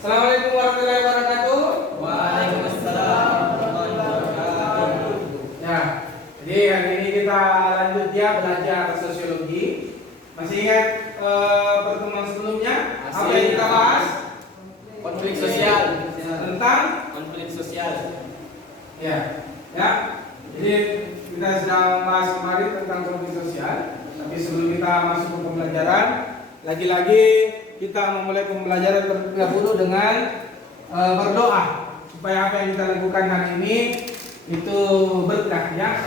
Assalamualaikum warahmatullahi wabarakatuh. Waalaikumsalam warahmatullahi wabarakatuh. Ya, jadi hari ini kita lanjut ya belajar sosiologi. Masih ingat pertemuan sebelumnya? Apa yang kita bahas? Konflik sosial. Tentang Konflik sosial. ya, ya. Jadi kita sudah membahas kemarin tentang konflik sosial. Tapi sebelum kita masuk ke pembelajaran, lagi-lagi kita memulai pembelajaran terlebih dahulu dengan berdoa supaya apa yang kita lakukan hari ini itu berkah ya,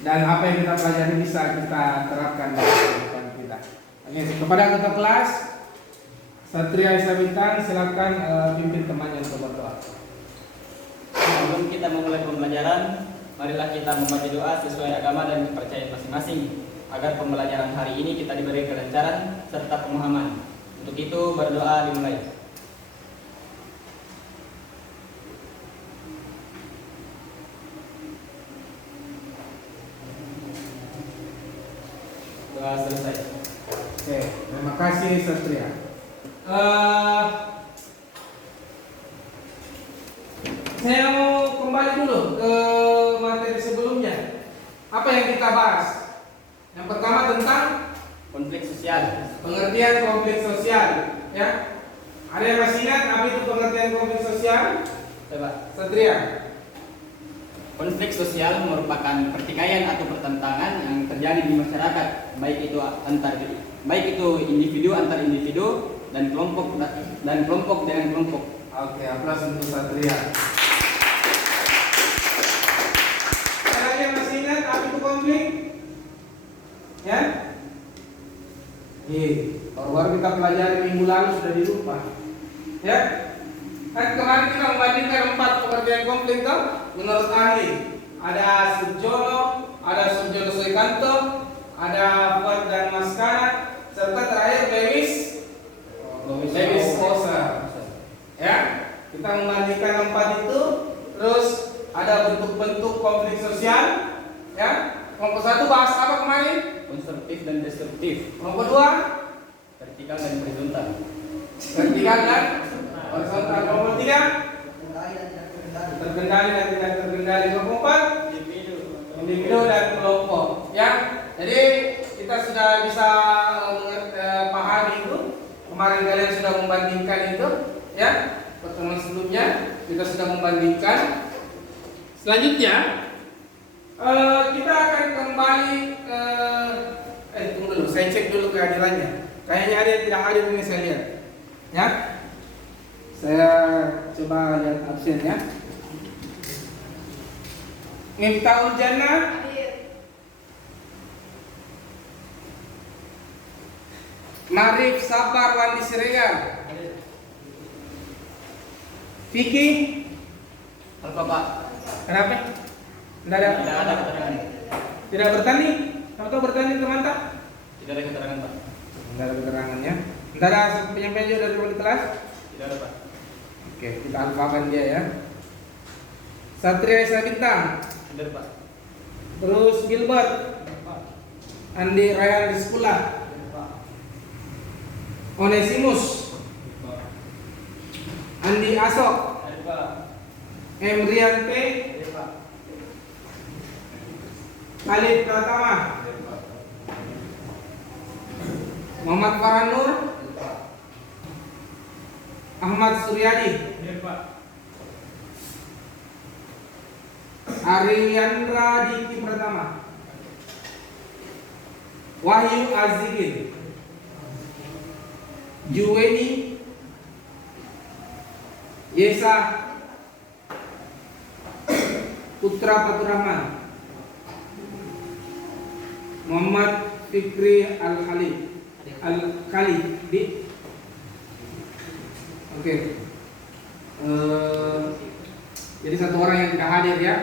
dan apa yang kita pelajari bisa kita terapkan di kehidupan kita. Oke, kepada ketua kelas Satria Isa Bintang, silakan pimpin temannya untuk berdoa. Sebelum kita memulai pembelajaran, marilah kita membaca doa sesuai agama dan kepercayaan masing-masing, agar pembelajaran hari ini kita diberi kelancaran serta pemahaman. Untuk itu berdoa dimulai. Doa selesai. Oke, terima kasih Satria. Saya mau kembali dulu ke materi sebelumnya. Apa yang kita bahas? Yang pertama tentang Konflik sosial. pengertian konflik sosial, ya. Ada yang masih ingat apa itu pengertian konflik sosial? Coba. Satria. Konflik sosial merupakan pertikaian atau pertentangan yang terjadi di masyarakat, baik itu individu antar individu dan kelompok dengan kelompok. Oke, aplaus untuk Satria. Ada lagi yang masih ingat apa itu konflik? Ya? Baru kita pelajari minggu lalu sudah dilupa. Ya? Kan kemarin kita membandingkan 4 pengertian konflik tuh menurut ahli. Ada Sujono, ada Sujono Soekanto, ada Fuad dan Maskana, serta terakhir Lewis Kosa. Ya, kita membandingkan 4 itu, terus ada bentuk-bentuk konflik sosial. Ya, kelompok 1 bahas apa kemarin? Konstruktif dan destruktif, Kelompok 2 vertikal dan horizontal. vertikal dan horizontal. Kelompok 3 terkendali dan tidak terkendali. Kelompok 4 individu dan kelompok. Ya, jadi kita sudah bisa pahami itu. Kemarin kalian sudah membandingkan itu, ya. Pertemuan sebelumnya kita sudah membandingkan. Selanjutnya kita akan kembali tunggu dulu, saya cek dulu kehadirannya. Kayaknya ada yang tidak hadir ini, saya lihat. Ya. Saya coba lihat absennya. Miftahul Jannah Marif Sabar Wandi Siregar. Vicky Apa Pak? kenapa? Tidak ada. Tidak ada keterangan. Tidak bertani? Kamu tahu bertani teman tak? Tidak ada keterangan Pak. Tidak ada keterangannya. Tidak ada penyampaian juga dari wali kelas? Tidak ada Pak. Oke, kita alfakan dia ya. Satria Isa Bintang, Tidak Pak. terus Gilbert, Andi Ryan Rizkula, Onesimus, Andi Asok, M. Rian P, Khalid Pratama, Muhammad Farhanur, Ahmad Suryadi, Ariandra Diki Pratama, Wahyu Azikin, Juweni, Yesa Putra Faturrahman, Muhammad Fikri Al-Khalidi. Oke. Jadi satu orang yang tidak hadir ya.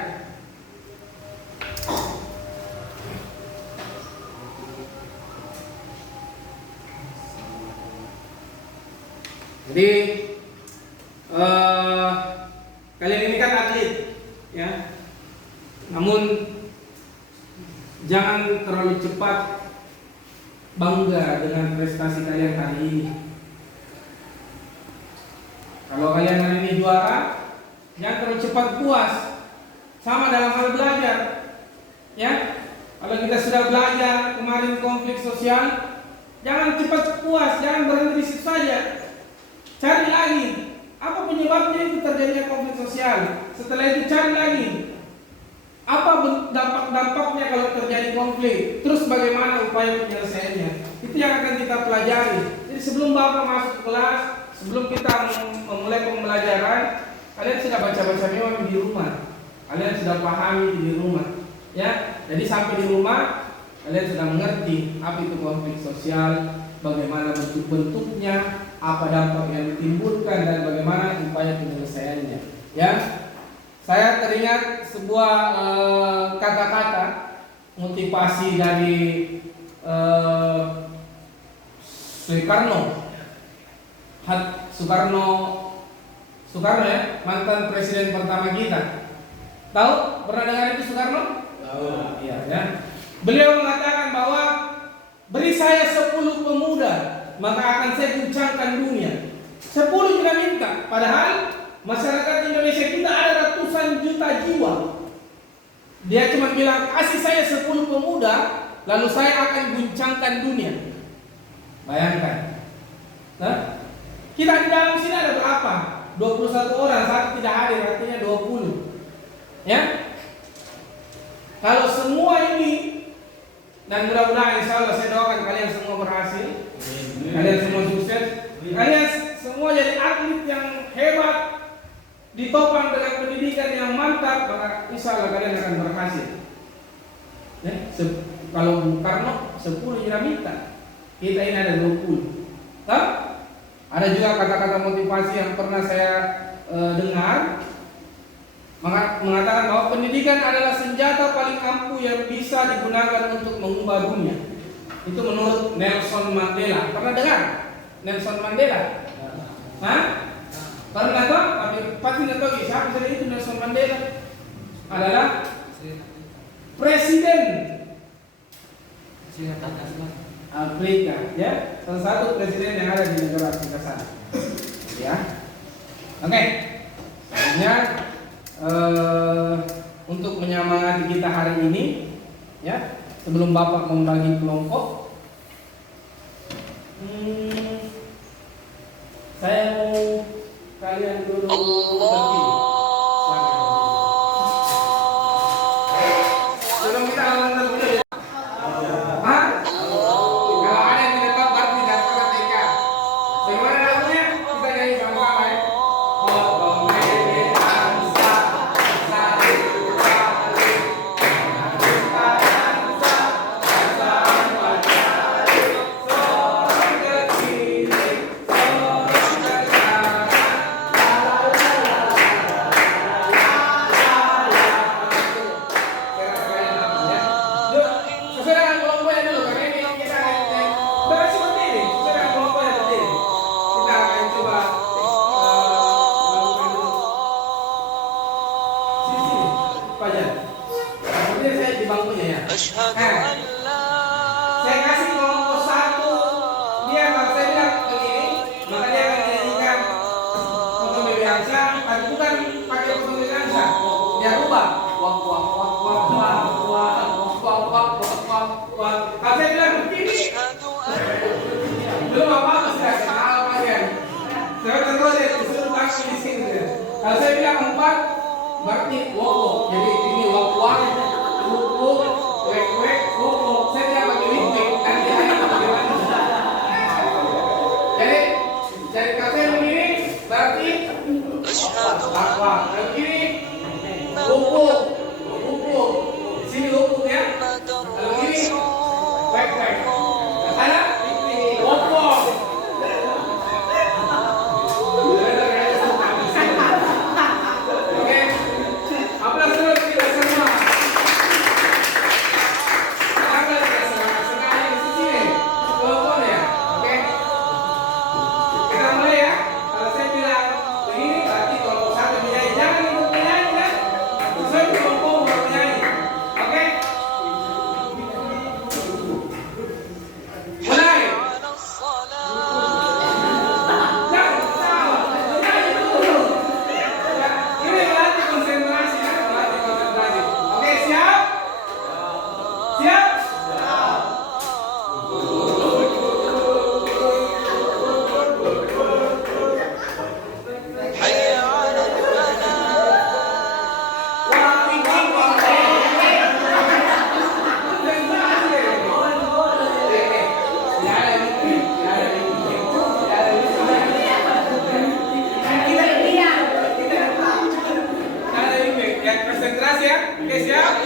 Jadi kalian ini kan atlet, ya. Namun jangan terlalu cepat bangga dengan prestasi kalian hari ini. Kalau kalian hari ini juara, jangan terlalu cepat puas. Sama dalam hal belajar, ya. Kalau kita sudah belajar kemarin konflik sosial, jangan cepat puas, jangan berhenti di situ saja. Cari lagi, apa penyebabnya itu terjadinya konflik sosial. Setelah itu cari lagi, apa dampak-dampaknya kalau terjadi konflik. Terus bagaimana upaya penyelesaiannya. Itu yang akan kita pelajari. Jadi sebelum Bapak masuk kelas, sebelum kita memulai pembelajaran, kalian sudah baca-baca memang di rumah. Kalian sudah pahami di rumah. Ya, jadi sampai di rumah kalian sudah mengerti apa itu konflik sosial, bagaimana bentuk-bentuknya, apa dampak yang ditimbulkan dan bagaimana upaya penyelesaiannya. Ya, saya teringat sebuah kata-kata motivasi dari Soekarno ya, mantan presiden pertama kita. Tahu? Pernah dengar itu Soekarno? Tahu. Iya ya. Beliau mengatakan bahwa beri saya 10 pemuda, maka akan saya guncangkan dunia. 10 kita minta, padahal masyarakat Indonesia kita ada ratusan juta jiwa. Dia cuma bilang kasih saya 10 pemuda, lalu saya akan guncangkan dunia. Bayangkan. Nah, kita di dalam sini ada berapa? 21 orang, satu tidak hadir, artinya 20. Ya, kalau semua ini, dan mudah-mudahan insya Allah saya doakan kalian semua berhasil, kalian semua sukses, kalian semua jadi atlet yang hebat, ditopang dengan pendidikan yang mantap, maka insya Allah kalian akan berhasil. Ya, kalau Bung Karno 10 kita minta, kita ini ada 20. Tahu? Ada juga kata-kata motivasi yang pernah saya dengar. Mengatakan bahwa pendidikan adalah senjata paling ampuh yang bisa digunakan untuk mengubah dunia. Itu menurut Nelson Mandela. Pernah dengar Nelson Mandela? Hah? Pernah tahu? Tapi pasti nggak tahu siapa saja itu Nelson Mandela. Adalah presiden Afrika, ya, salah satu presiden yang ada di negara Afrika sana. Ya, oke. Selanjutnya. Untuk menyemangati kita hari ini, ya, sebelum Bapak membagi kelompok, saya mau kalian dulu sebelum kita lakukan dulu. Kalau ada yang tidak tahu berarti tidak pernah TK. Bagaimana lagunya? Kita nyanyi sama-sama ya. Saya kasih kelompok 1, dia kalau saya bilang begini, maka dia akan menyanyikan foto Bebiangsa, tapi bukan pakai foto Bebiangsa. Dia rubah. Wak wak wak wak wak wak wak wak wak wak wak. Kalau saya bilang begini, belum apa-apa sudah kenal kalian. Saya tentu aja disuruh kasih di sini. Kalau saya bilang 4, berarti wak. Jadi ini wak wak, wuk wek wek, wuk. Saya tidak pakai wik dan dia hanya pakai wak. Jadi kalau saya begini berarti wak wak. Kalau begini wuk. Sini wuk ya. Kalau begini wek wek. Sana wuk. Oke. Aplaus dulu kita semua. Semangat kita semangat. Oke, siap?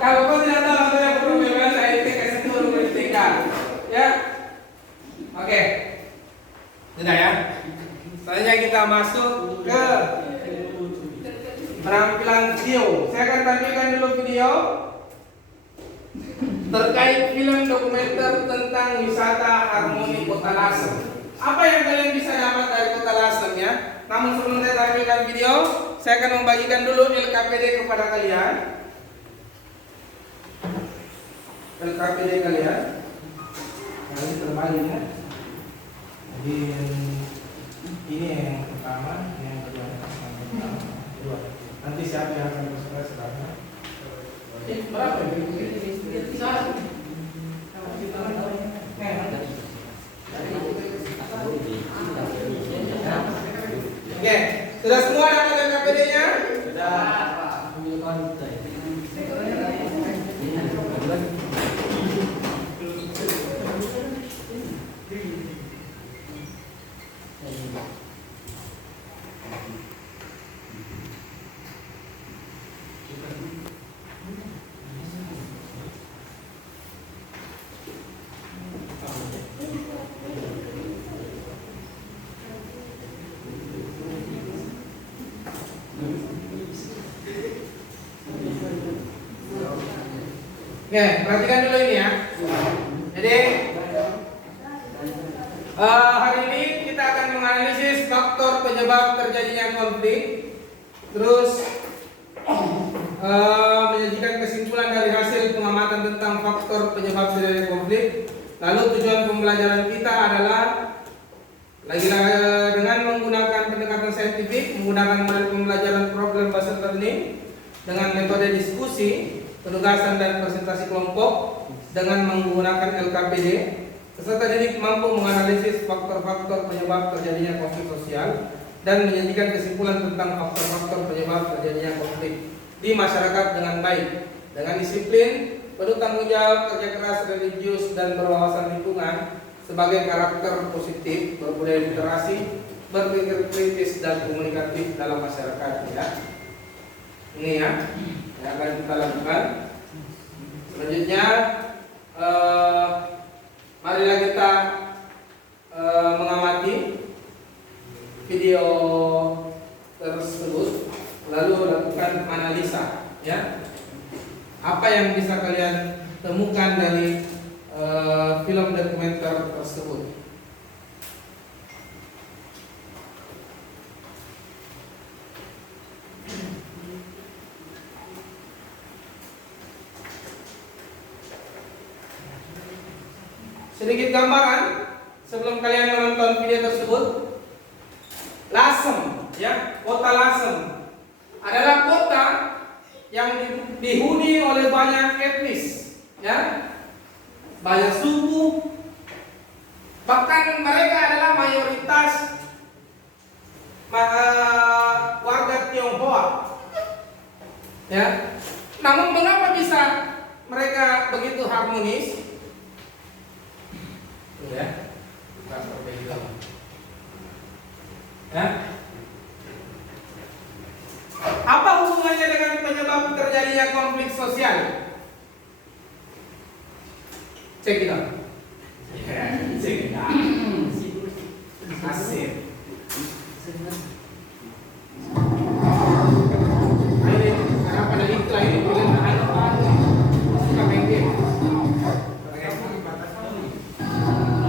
Kalau kau tidak tahu apa yang perlu bagaimana saya kasih dulu TK, ya. Oke, sudah ya. Selanjutnya kita masuk ke penampilan video. Saya akan tampilkan dulu video terkait film dokumenter tentang wisata harmoni Kota Lasem. Apa yang kalian bisa dapat dari Kota Lasem ya? Namun sebelum saya tampilkan video, saya akan membagikan dulu LKPD kepada kalian. LKPD kalian. Nah, ini terbalik ya. Jadi ini yang pertama, yang kedua, yang kedua. Nanti siapa yang akan bersuara sekarang? Berapa? Oke, sudah semua dapat LKPD-nya? Sudah. Oke, perhatikan dulu ini ya. Jadi hari ini kita akan menganalisis faktor penyebab terjadinya konflik, terus menyajikan kesimpulan dari hasil pengamatan tentang faktor penyebab terjadinya konflik. Lalu tujuan pembelajaran kita adalah lagi-lagi dengan menggunakan pendekatan saintifik, menggunakan model pembelajaran problem based learning dengan metode diskusi, penugasan dan presentasi kelompok dengan menggunakan LKPD. Peserta didik mampu menganalisis faktor-faktor penyebab terjadinya konflik sosial dan menyajikan kesimpulan tentang faktor-faktor penyebab terjadinya konflik di masyarakat dengan baik, dengan disiplin, penuh tanggung jawab, kerja keras, religius, dan berwawasan lingkungan sebagai karakter positif, berbudaya literasi, berpikir kritis dan komunikatif dalam masyarakat. Ya, ini ya yang akan kita lakukan. Selanjutnya, marilah kita mengamati video tersebut, lalu lakukan analisa. Ya, apa yang bisa kalian temukan dari film dokumenter tersebut? Sedikit gambaran sebelum kalian menonton video tersebut. Lasem, ya, kota Lasem adalah kota yang dihuni oleh banyak etnis, ya, banyak suku, bahkan mereka adalah mayoritas warga Tionghoa, ya. Namun mengapa bisa mereka begitu harmonis? Ya, ya. Apa hubungannya dengan penyebab terjadinya konflik sosial? Cek it out. Ya, cek it out. Asik. Ayo, karena pada itu ini bukan suka main game.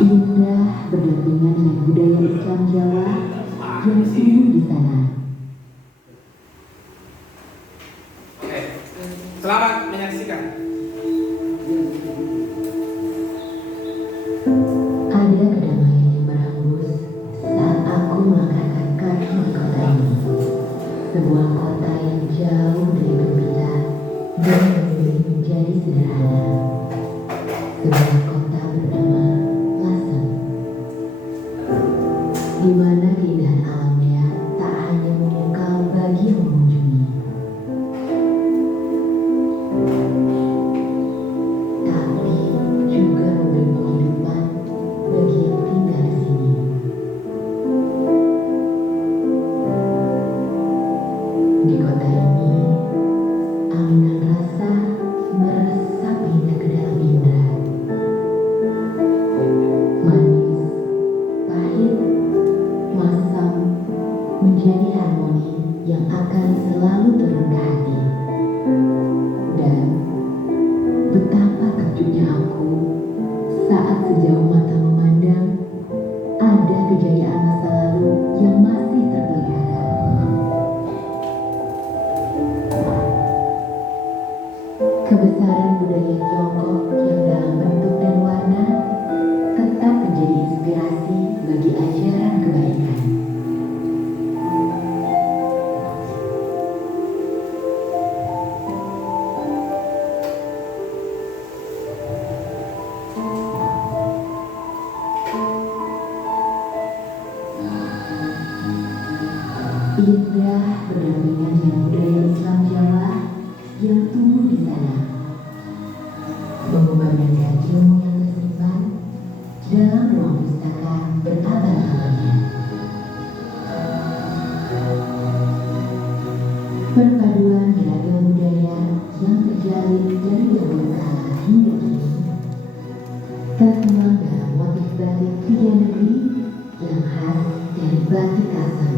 Indah berdampingan dengan budaya Islam Jawa yang tumbuh di sana. sebuah kota bernama Lasem, di mana keindahan alamnya tak hanya memukau bagi yang mengunjungi, tapi juga memberi penghidupan bagi yang tinggal di sini. Di kota ini, alunan rasa meresap hingga ke dalam indera. Manis, pahit, masam menjadi harmoni yang akan selalu turun ke hati. Dan betapa takjubnya aku saat sejauh mata memandang ada kejayaan masa lalu yang masih terpelihara. Kebesaran budaya Tiongkok yang dalam bentuk dan warna tetap menjadi inspirasi bagi ajaran kebaikan. Indah berdampingan dengan budaya Islam Jawa yang tumbuh di sana, mengumandangkan ilmu yang tersimpan dalam ruang pustaka berabad-abadnya. Perpaduan beragam budaya yang terjalin dari dahulu kala hingga kini tertuang dalam motif batik tiga negeri yang khas dari batik Asam.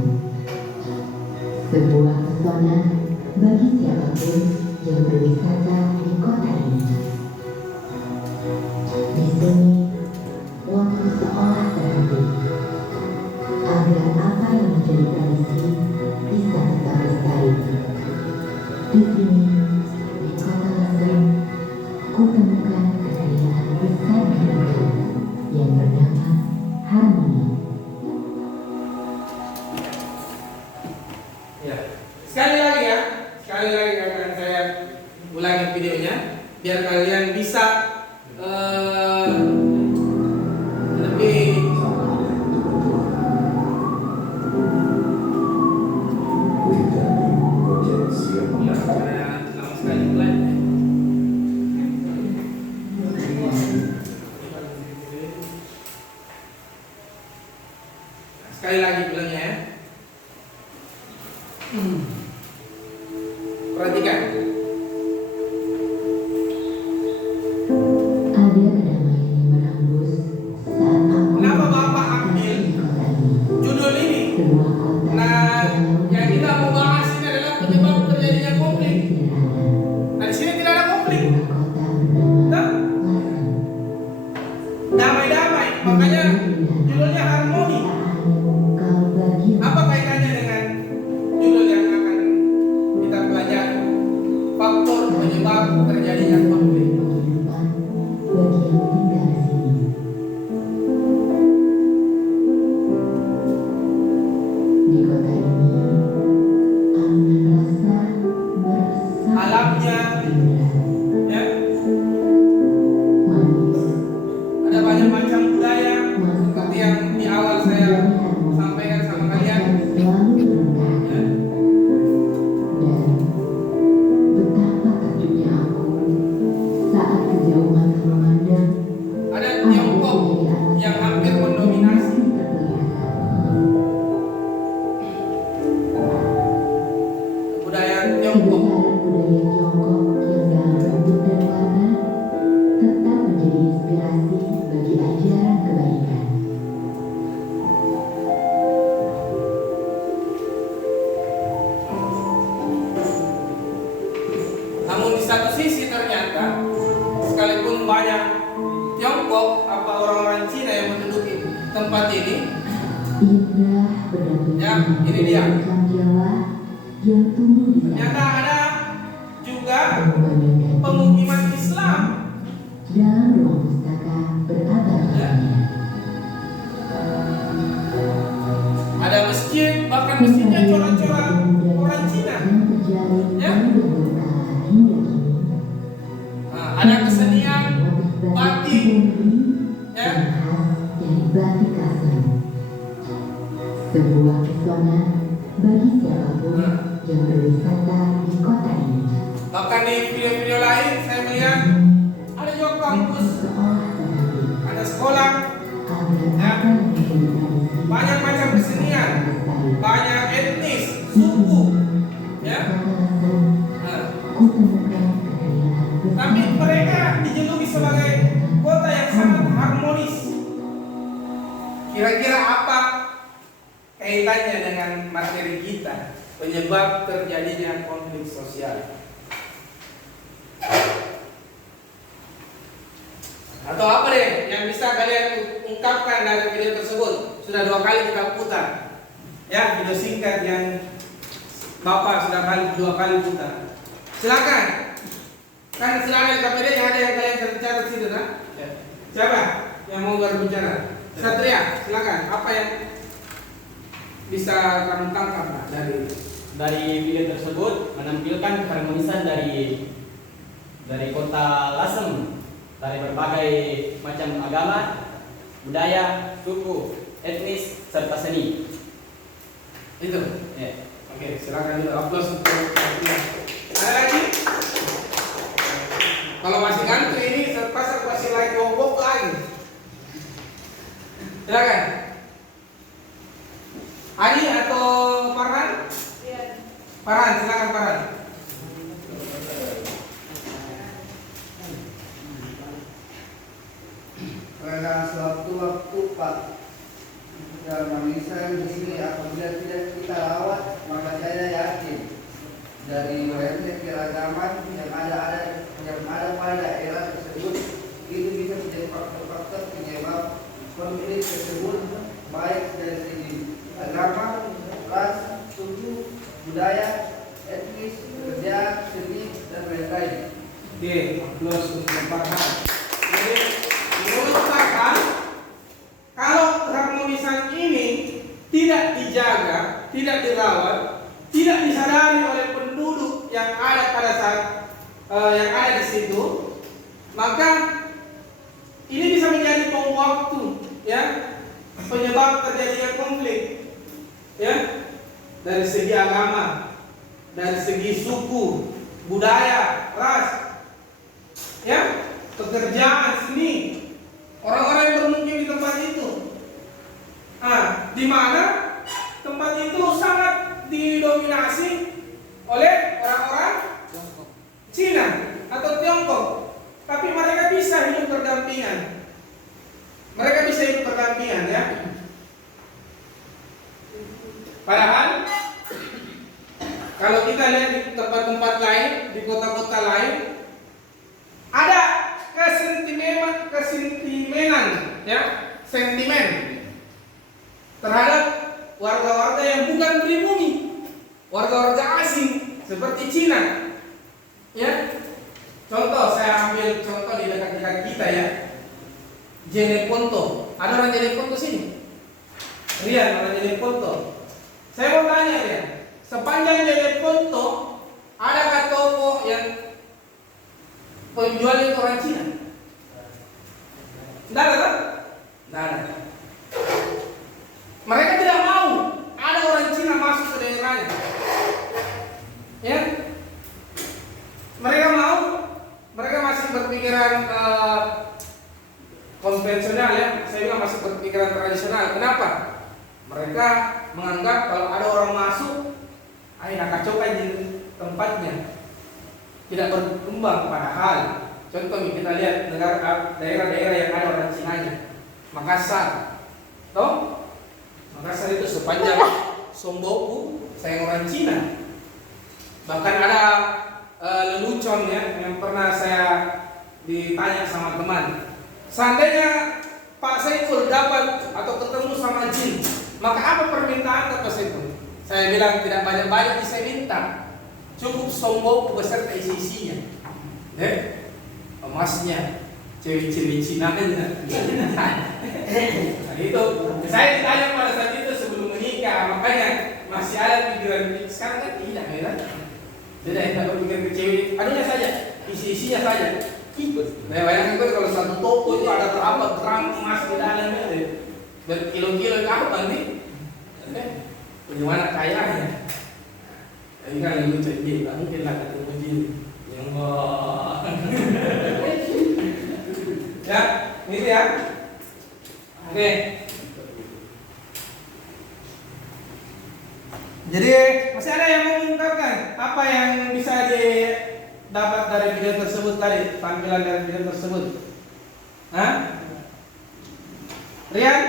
Sebuah pesona bagi siapapun yang berwisata di kota ini. Di sini, waktu seolah terhenti, agar apa yang menjadi tradisi bisa tetap lestari. Di sini, di kota Lasem, ku temukan kekayaan besar negeri yang bernama harmoni. Ya. Sekali lagi akan saya ulangi videonya biar kalian bisa lebih lama sekali mulai. Sekali lagi bilangnya ya. Perhatikan. Ada kedamaian yang berhembus saat aku Kenapa Bapak ambil di kota ini. judul ini? Sebuah kota Nah, yang kita mau bahas ini adalah penyebab terjadinya konflik. sederhana. Nah, di sini tidak ada konflik. Sebuah kota bernama Nah, Lasem. damai-damai. Makanya judulnya harmoni. Tak hanya memukau bagi yang Apa kaitannya dengan judul yang akan kita pelajari? Faktor penyebab terjadinya konflik. penghidupan bagi yang tinggal di sini. Di kota ini, alunan rasa meresap Alamnya, indera. ya, Manis, ada banyak macam budaya seperti yang di awal saya sampaikan sama kalian. selalu turun ke hati. Ya. Dan betapa takjubnya aku saat sejauh mata memandang Ada Tiongkok yang hampir mendominasi kebudayaan Tiongkok. kebesaran budaya Tiongkok yang dalam bentuk dan warna tetap menjadi inspirasi bagi ajaran kebaikan. Namun di satu sisi ternyata sekalipun banyak Tiongkok apa orang-orang Cina yang menduduki tempat ini, Indah berdampingan Ya, dengan ini dia. budaya Islam Jawa yang tumbuh di ternyata sana, ada juga mengumandangkan pemukiman Islam. dalam ruang pustaka berabad-abadnya. Ada masjid, bahkan masjidnya corak-corak orang Cina. Yang terjalin Ya. dari dahulu kala hingga kini. Nah, ada kesenian, batik, ya. yang khas dari batik Kasem. Sebuah pesona bagi siapapun yang berwisata di kota ini. Bahkan di video-video lain saya melihat ada juga kampus, ada sekolah, ya. Banyak macam kesenian, banyak etnis, suku, ya. Tapi mereka dijuluki sebagai kota yang sangat harmonis. Kira-kira apa kaitannya dengan materi kita, penyebab terjadinya konflik sosial? Atau apa deh yang bisa kalian ungkapkan dari video tersebut? Sudah 2 kali kita putar, ya, video singkat yang Bapak sudah 2 kali putar. Silakan. Kan silakan KPD yang ada yang kalian berbicara di situ, nah? Ya. Siapa yang mau berbicara? Satria, silakan. Apa yang bisa kamu tangkap Dari video tersebut menampilkan keharmonisan dari kota Lasem, dari berbagai macam agama, budaya, suku, etnis, serta seni. Itu. Ya. Oke, silakan dulu aplaus untuk Satria. Ada lagi? Kalau masih gantung ini terpaksa masih lagi ngobok lagi. Silakan. Ari atau Farhan? Iya. Farhan, silakan Farhan. Pada sewaktu-waktu Pak dalam saya di sini apabila tidak kita rawat, maka saya yakin dari banyaknya keragaman yang ada pada daerah tersebut itu bisa menjadi faktor-faktor penyebab konflik tersebut, baik dari segi agama, ras, suku, budaya, etnis, pekerjaan, seni, dan lain-lain. Oke, aplaus untuk Farhan. Jadi menurut Farhan, kalau keharmonisan ini tidak dijaga, tidak dirawat, tidak disadari oleh penduduk yang ada pada saat yang ada di situ, maka ini bisa menjadi bom waktu, ya, penyebab terjadinya konflik, ya, dari segi agama, dari segi suku, budaya, ras, ya, pekerjaan, seni, orang-orang yang bermukim di tempat itu. Di mana tempat itu sangat didominasi oleh orang-orang Cina atau Tiongkok, tapi mereka bisa hidup berdampingan. Mereka bisa hidup berdampingan, ya. Padahal kalau kita lihat di tempat-tempat lain, di kota-kota lain, ada kesentimenan, ya, sentimen terhadap warga-warga yang bukan pribumi, warga-warga asing seperti Cina, ya. Contoh, saya ambil contoh di dekat-dekat kita, ya, Jeneponto. Ada orang Jeneponto sini? Rian, orang Jeneponto. Saya mau tanya, Rian, sepanjang Jeneponto adakah toko yang penjual itu orang Cina? Tidak ada, kan? Tidak ada. Mereka tidak mau ada orang Cina masuk ke daerahnya, ya. Mereka masih berpikiran konvensional, ya. Saya bilang masih berpikiran tradisional. Kenapa? Mereka menganggap kalau ada orang masuk, ayo nak kacaukan di tempatnya, tidak berkembang. Padahal contoh kita lihat daerah-daerah yang ada orang Cinanya, Makassar, toh Makassar itu sepanjang Somboku saya orang Cina. Bahkan ada lelucon, ya, yang pernah saya ditanya sama teman, seandainya Pak Saiful dapat atau ketemu sama jin, maka apa permintaan Pak Saiful? Saya bilang tidak banyak-banyak bisa minta, cukup Somboku beserta isi-isinya, emasnya, cewek-cewek Cina kan. Nah, itu saya ditanya pada saat itu sebelum menikah, makanya masih ada pikiran. Sekarang kan tidak, ya. Tidak berpikir ke cewek, anunya saja, isi-isinya saja. Nah, bayangkan kalau satu toko itu ada berapa gram emas di dalamnya deh. Berkilo-kilo apa nih? Bagaimana kayanya? Ini kan yang lucu aja, nggak mungkin lah ketemu jin. Yang ya, ini ya. Oke. Jadi masih ada yang mau mengungkapkan apa yang bisa didapat dari video tersebut tadi, tampilan dari video tersebut? Hah? Rian?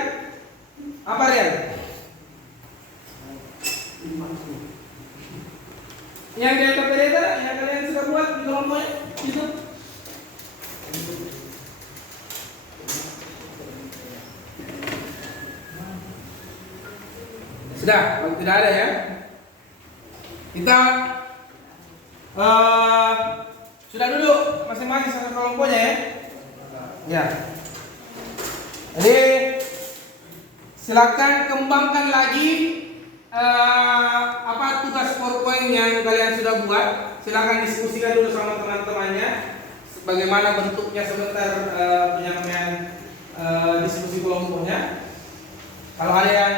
Apa Rian? Yang di interpreter yang kalian sudah buat di kelompoknya itu? Sudah, kalau tidak ada ya, kita sudah duduk masing-masing satu kelompoknya ya. Ya. Jadi silakan kembangkan lagi apa tugas PowerPoint yang kalian sudah buat. Silakan diskusikan dulu sama teman-temannya bagaimana bentuknya sebentar penyampaian diskusi kelompoknya. Kalau ada yang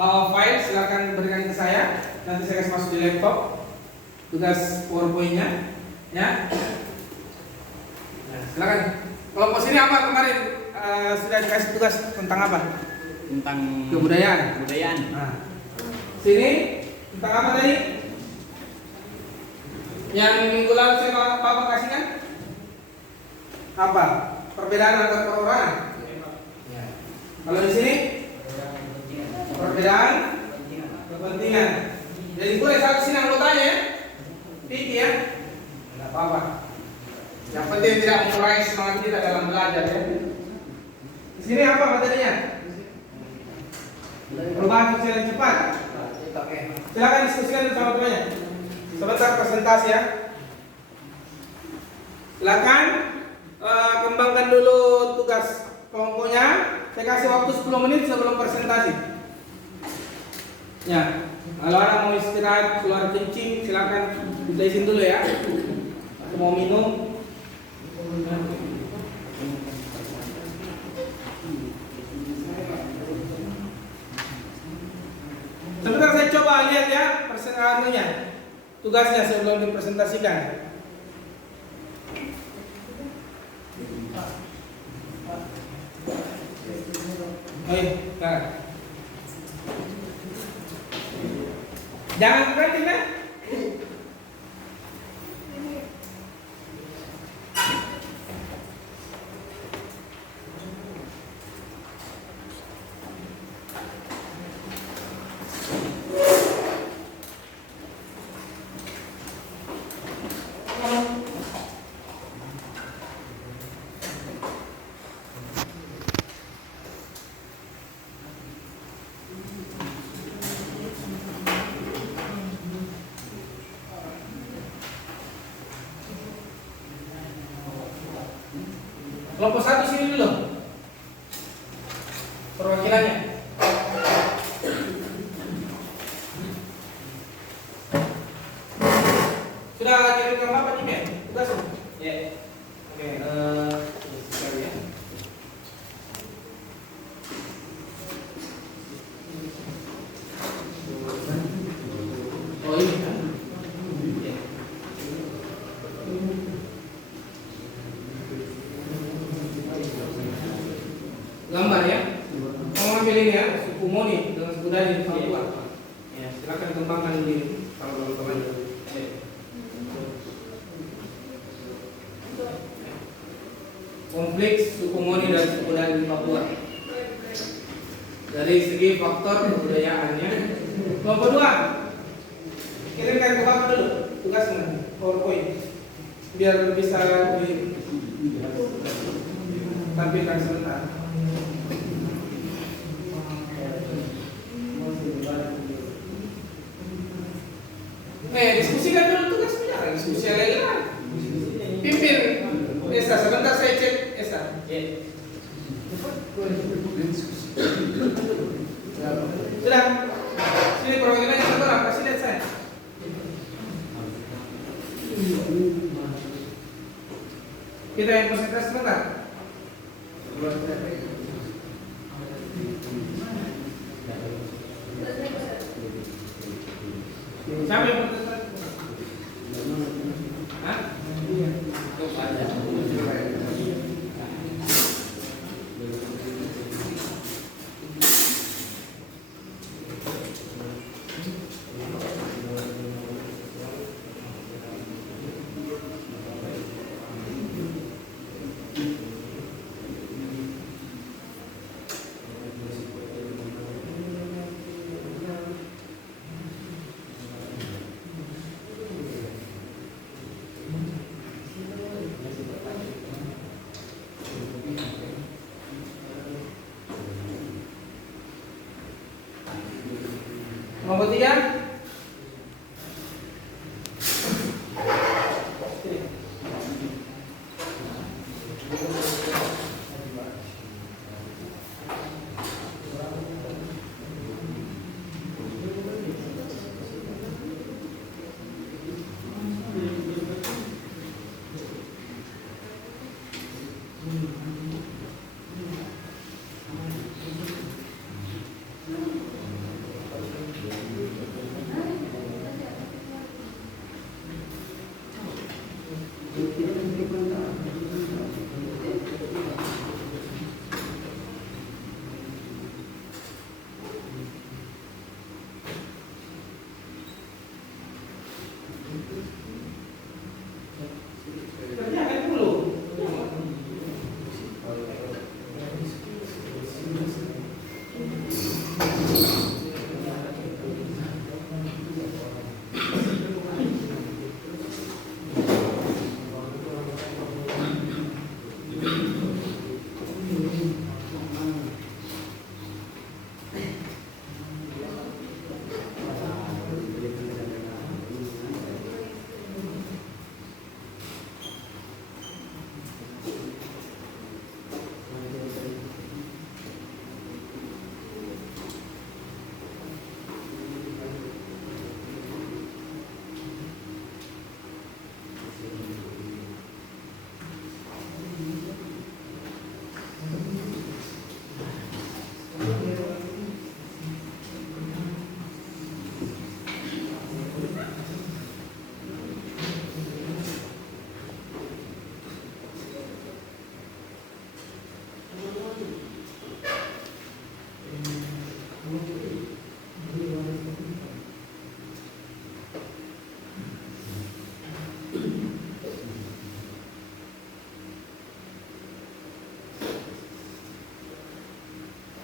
bawa file silakan berikan ke saya, nanti saya kasih masuk di laptop tugas PowerPoint-nya ya. Nah, silakan. Kelompok sini apa kemarin sudah dikasih tugas tentang apa? Tentang Kebudayaan. Nah, sini tentang apa tadi? Yang minggu lalu saya Bapak kasih kan? Apa? Perbedaan antar perorangan. Ya. Kalau di sini perbedaan kepentingan. Jadi boleh satu sini anggotanya ya, Tiki ya, tidak apa-apa. Yang penting tidak mengurangi semangat kita dalam belajar ya. Di sini apa materinya? Perubahan sosial yang cepat. Silakan diskusikan bersama temannya. Sebentar presentasi ya. Silakan kembangkan dulu tugas kelompoknya. Saya kasih waktu 10 menit sebelum presentasi. Ya, kalau ada mau istirahat, keluar kencing, silakan kita izin dulu ya. Atau mau minum. Sebentar saya coba lihat ya presentasinya, tugasnya sebelum dipresentasikan. Nah. Jangan berhenti ya. Kelompok satu sini dulu perwakilannya. Sudah kirim ke apa nih ya? Tugas ya. Oke, sekali ya. Oh ini kan? Ya. Gambar ya. Mau ambil ini ya, suku Moni dengan suku Dani di Papua. Ya, silakan kembangkan ini kalau teman-teman. Konflik suku Moni dan suku Dani di Papua. Dari segi faktor kebudayaannya. Kelompok 2. Kirimkan ke Bapak dulu tugasnya, PowerPoint. Biar bisa ditampilkan sebentar. Diskusikan dulu tugas bicara, diskusi lagi. Pimpin Esa, sebentar saya cek Esa. Sudah. Sini perwakilannya satu orang, kasih lihat saya. Kita yang konsentrasi sebentar. Siapa yang protestan? Hah? Nomor 3. Kerjakan dulu.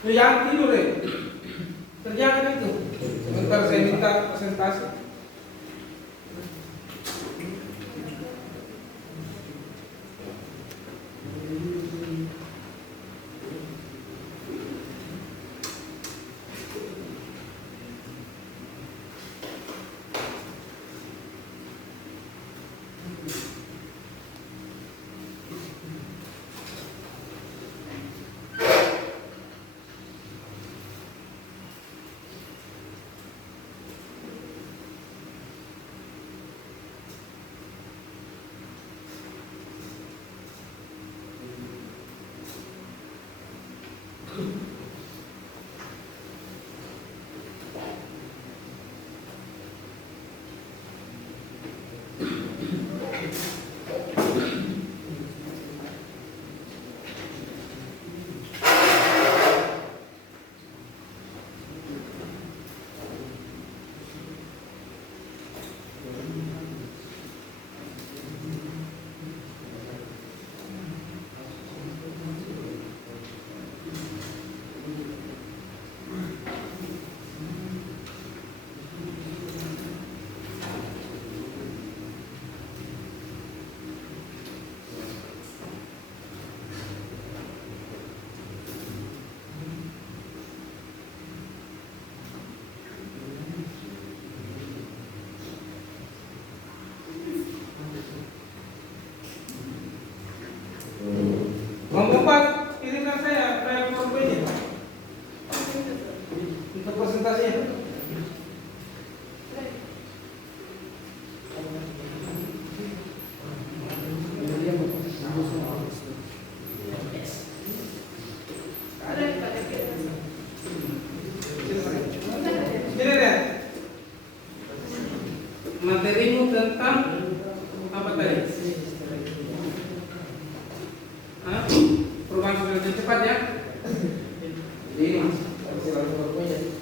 Yang tidur deh. Kerjakan itu. Sebentar saya minta presentasi. Hah? Perubahan sudah lebih cepat ya. Jadi ini mas, harus langsung berpoin.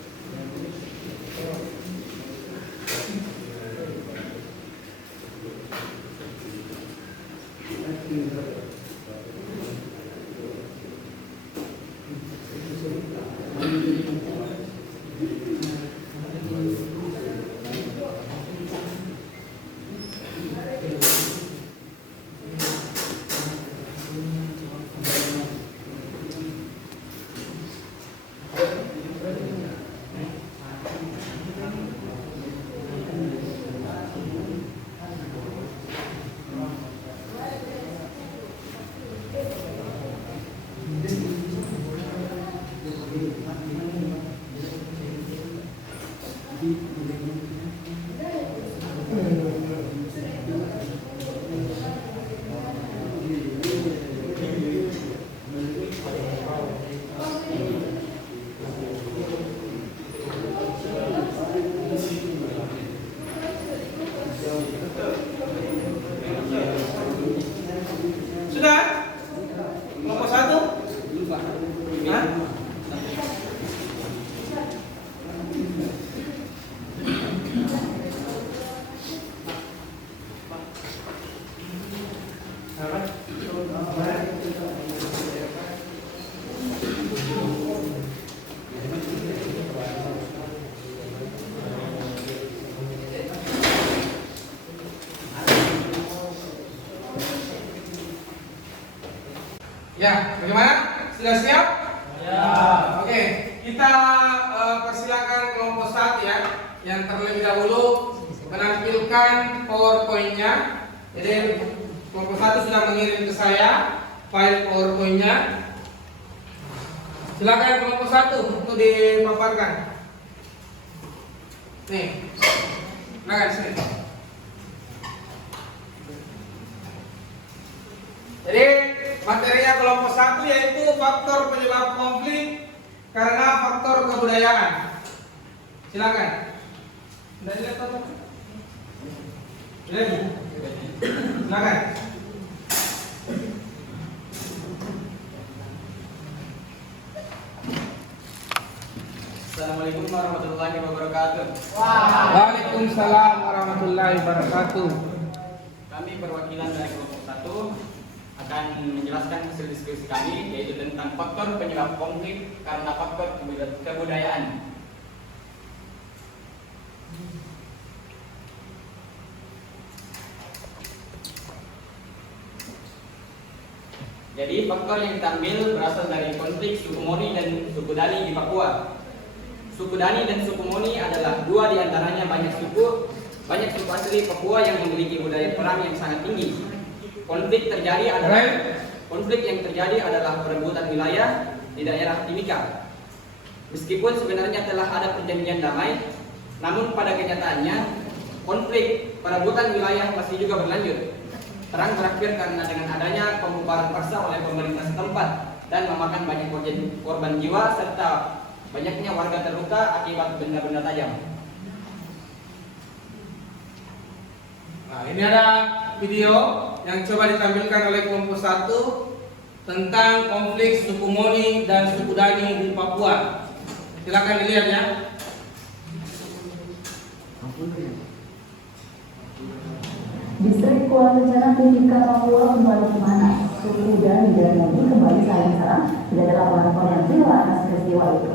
Sudah? Kelompok 1? Hah? Ya, bagaimana? Sudah siap? Ya. Oke, kita persilakan kelompok 1 ya, yang terlebih dahulu menampilkan PowerPoint-nya. Jadi kelompok 1 sudah mengirim ke saya file PowerPoint-nya. Silakan kelompok 1 untuk dipaparkan. Nih, silakan sini. Jadi materinya kelompok 1 yaitu faktor penyebab konflik karena faktor kebudayaan. Silakan. Sudah lihat apa? Sudah. Silakan. Assalamualaikum warahmatullahi wabarakatuh. Waalaikumsalam warahmatullahi wabarakatuh. Kami perwakilan dari kelompok 1 akan menjelaskan hasil diskusi kami, yaitu tentang faktor penyebab konflik karena faktor kebudayaan. Jadi faktor yang kita ambil berasal dari konflik suku Moni dan suku Dani di Papua. Suku Dani dan suku Moni adalah dua di antaranya banyak suku asli Papua yang memiliki budaya perang yang sangat tinggi. Konflik yang terjadi adalah perebutan wilayah di daerah Timika. Meskipun sebenarnya telah ada perjanjian damai, namun pada kenyataannya konflik perebutan wilayah masih juga berlanjut. Perang berakhir karena dengan adanya pembubaran paksa oleh pemerintah setempat dan memakan banyak korban jiwa serta banyaknya warga terluka akibat benda-benda tajam. Nah, ini ada video yang coba ditampilkan oleh kelompok 1 tentang konflik suku Moni dan suku Dani di Papua. Silakan dilihat ya. Distrik Kuala Bencana Timika Papua kembali memanas. Suku Dani dan Moni kembali saling serang. Tidak ada laporan yang jelas atas peristiwa itu.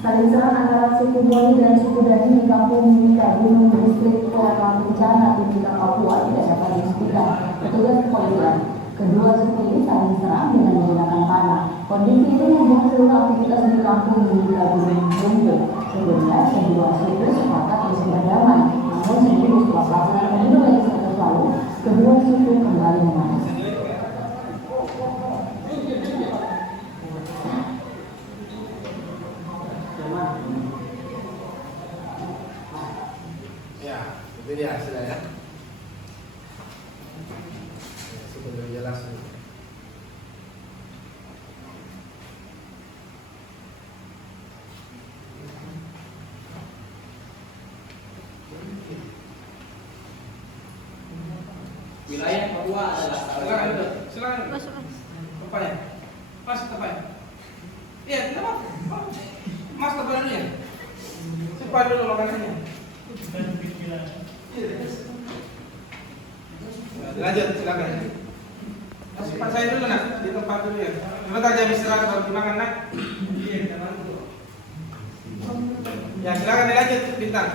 Saling serang antara suku Moni dan suku Dani di kampung Timika Gunung Distrik Kuala Bencana Timika Papua tidak dapat dihentikan petugas kepolisian. Kedua suku ini saling serang dengan menggunakan panah. Kondisi ini membuat seluruh aktivitas di kampung Timika Gunung lumpuh. Sebelumnya kedua suku sepakat untuk berdamai. Namun seminggu setelah pelaksanaan pemilu legislatif lalu, kedua suku kembali memanas. Ya, itu dia sudah ya. Sudah jelas. Wilayah Papua adalah salah Silakan itu. Silakan. Tepanya. Mas tepanya. Iya, kenapa? Mas tepan dulu ya. Cepat dulu makanannya. Lanjut, silakan. Cepat saya dulu nak, di tempat dulu ya. Sebentar jam istirahat baru dimakan nak. Ya silakan dilanjut Bintang.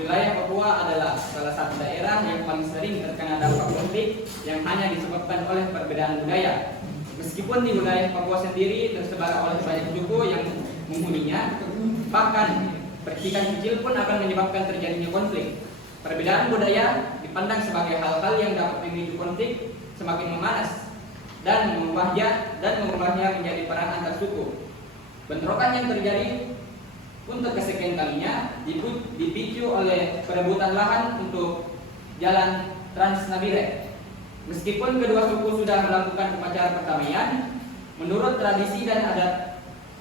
Wilayah Papua adalah salah satu daerah yang paling sering terkena dampak konflik yang hanya disebabkan oleh perbedaan budaya. Meskipun di wilayah Papua sendiri tersebar oleh banyak suku yang menghuninya, bahkan percikan kecil pun akan menyebabkan terjadinya konflik. Perbedaan budaya dipandang sebagai hal-hal yang dapat memicu konflik semakin memanas dan mengubahnya menjadi perang antar suku. Bentrokan yang terjadi untuk kesekian kalinya dipicu oleh perebutan lahan untuk jalan Trans Nabire. Meskipun kedua suku sudah melakukan upacara perdamaian, menurut tradisi dan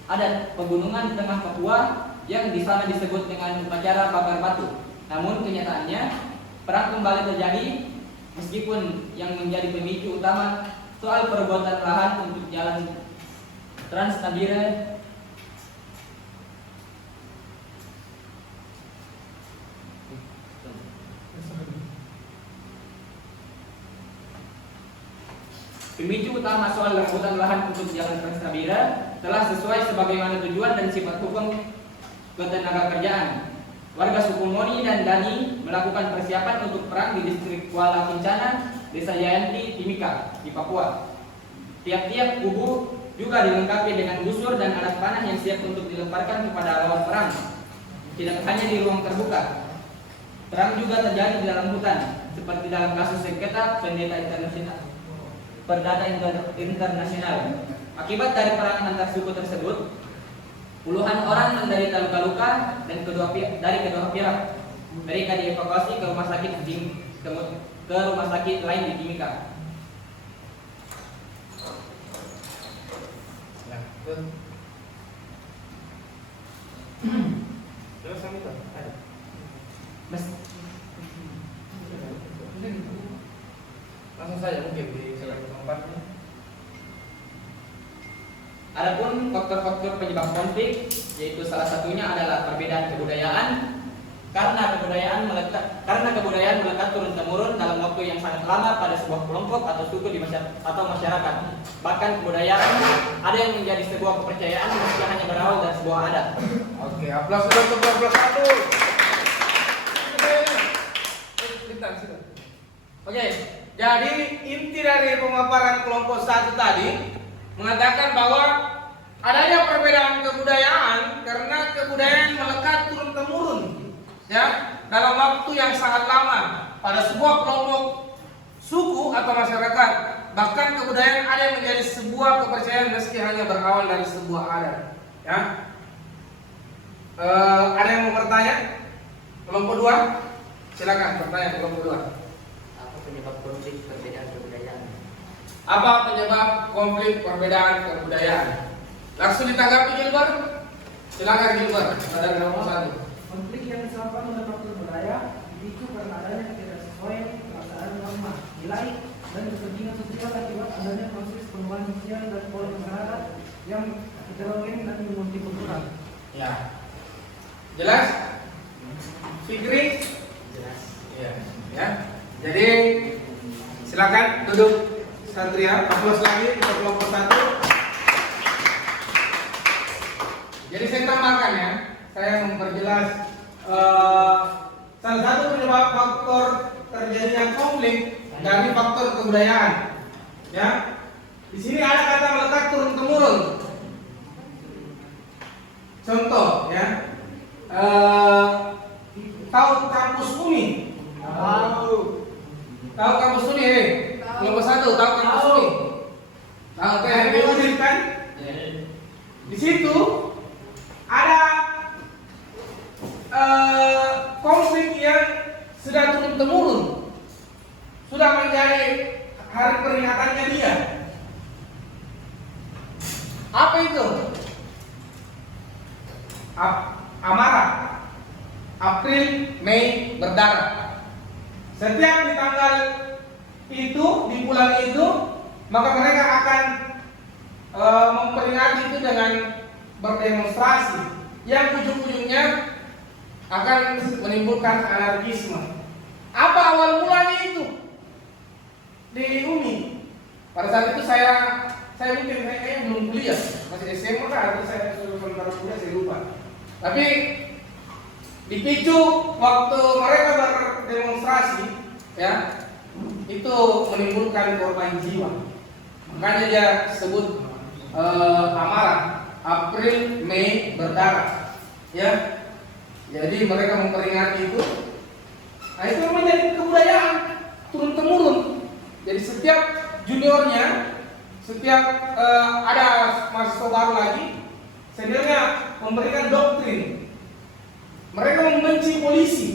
adat pegunungan di tengah Papua yang di sana disebut dengan upacara bakar batu. Namun kenyataannya perang kembali terjadi meskipun yang menjadi pemicu utama soal perebutan lahan untuk jalan Trans Nabire Pemicu utama soal rebutan lahan untuk jalan Trans Nabire telah sesuai sebagaimana tujuan dan sifat hukum ketenagakerjaan. Warga suku Moni dan Dani melakukan persiapan untuk perang di distrik Kuala Kencana, Desa Jayanti, Timika, di Papua. Tiap-tiap kubu juga dilengkapi dengan busur dan alat panah yang siap untuk dilemparkan kepada lawan perang. Tidak hanya di ruang terbuka, perang juga terjadi di dalam hutan, seperti dalam kasus sengketa Perdata Internasional. Akibat dari perang antar suku tersebut, puluhan orang menderita luka-luka dan dari kedua pihak. Mereka dievakuasi ke rumah sakit lain di Timika. Langsung saja mungkin di tempatnya. Adapun faktor-faktor penyebab konflik, yaitu salah satunya adalah perbedaan kebudayaan. Karena kebudayaan melekat turun-temurun dalam waktu yang sangat lama pada sebuah kelompok atau suku atau masyarakat. Bahkan kebudayaan ada yang menjadi sebuah kepercayaan meski hanya berawal dari sebuah adat. Oke, aplaus dulu untuk aplaus satu. Oke, jadi inti dari pemaparan kelompok satu tadi mengatakan bahwa adanya perbedaan kebudayaan karena kebudayaan melekat turun-temurun, ya, dalam waktu yang sangat lama pada sebuah kelompok suku atau masyarakat. Bahkan kebudayaan ada yang menjadi sebuah kepercayaan meski hanya berawal dari sebuah adat, ya. Ada yang mau bertanya? Kelompok 2, silakan bertanya kelompok 2. Apa penyebab konflik perbedaan kebudayaan? Apa penyebab konflik perbedaan kebudayaan? Langsung ditanggapi Gilbert. Silakan Gilbert, dari kelompok 1. Konflik yang disebabkan oleh faktor budaya dipicu karena adanya ketidaksesuaian pelaksanaan norma, nilai, dan kepentingan sosial akibat adanya proses perubahan sosial dan pola masyarakat yang heterogen dan multikultural. Ya. Jelas? Fikri? Jelas. Iya. Ya. Jadi silakan duduk Satria, aplaus lagi untuk kelompok 1. Jadi saya tambahkan ya, saya memperjelas salah satu penyebab faktor terjadinya konflik dari faktor kebudayaan. Ya, di sini ada kata melekat turun temurun. Contoh ya, tahu kampus Umi? Tahu kampus Umi? Kelompok 1 tahu kampus Umi? Tahu TNI kan? Di situ ada konflik yang sudah turun temurun, sudah menjadi hari peringatannya dia. Apa itu? Amarah. April, Mei berdarah. Setiap di tanggal itu, di bulan itu maka mereka akan memperingati itu dengan berdemonstrasi yang ujung-ujungnya akan menimbulkan anarkisme. Apa awal mulanya itu? Di UMI. Pada saat itu saya mungkin kayaknya belum kuliah, masih SMA kan, atau saya sementara kuliah, saya lupa. Tapi dipicu waktu mereka berdemonstrasi, ya, itu menimbulkan korban jiwa. Makanya dia sebut amarah, April, Mei berdarah, ya. Jadi mereka memperingati itu. Nah, itu menjadi kebudayaan turun temurun. Jadi setiap juniornya, setiap ada mahasiswa baru lagi, seniornya memberikan doktrin. Mereka membenci polisi.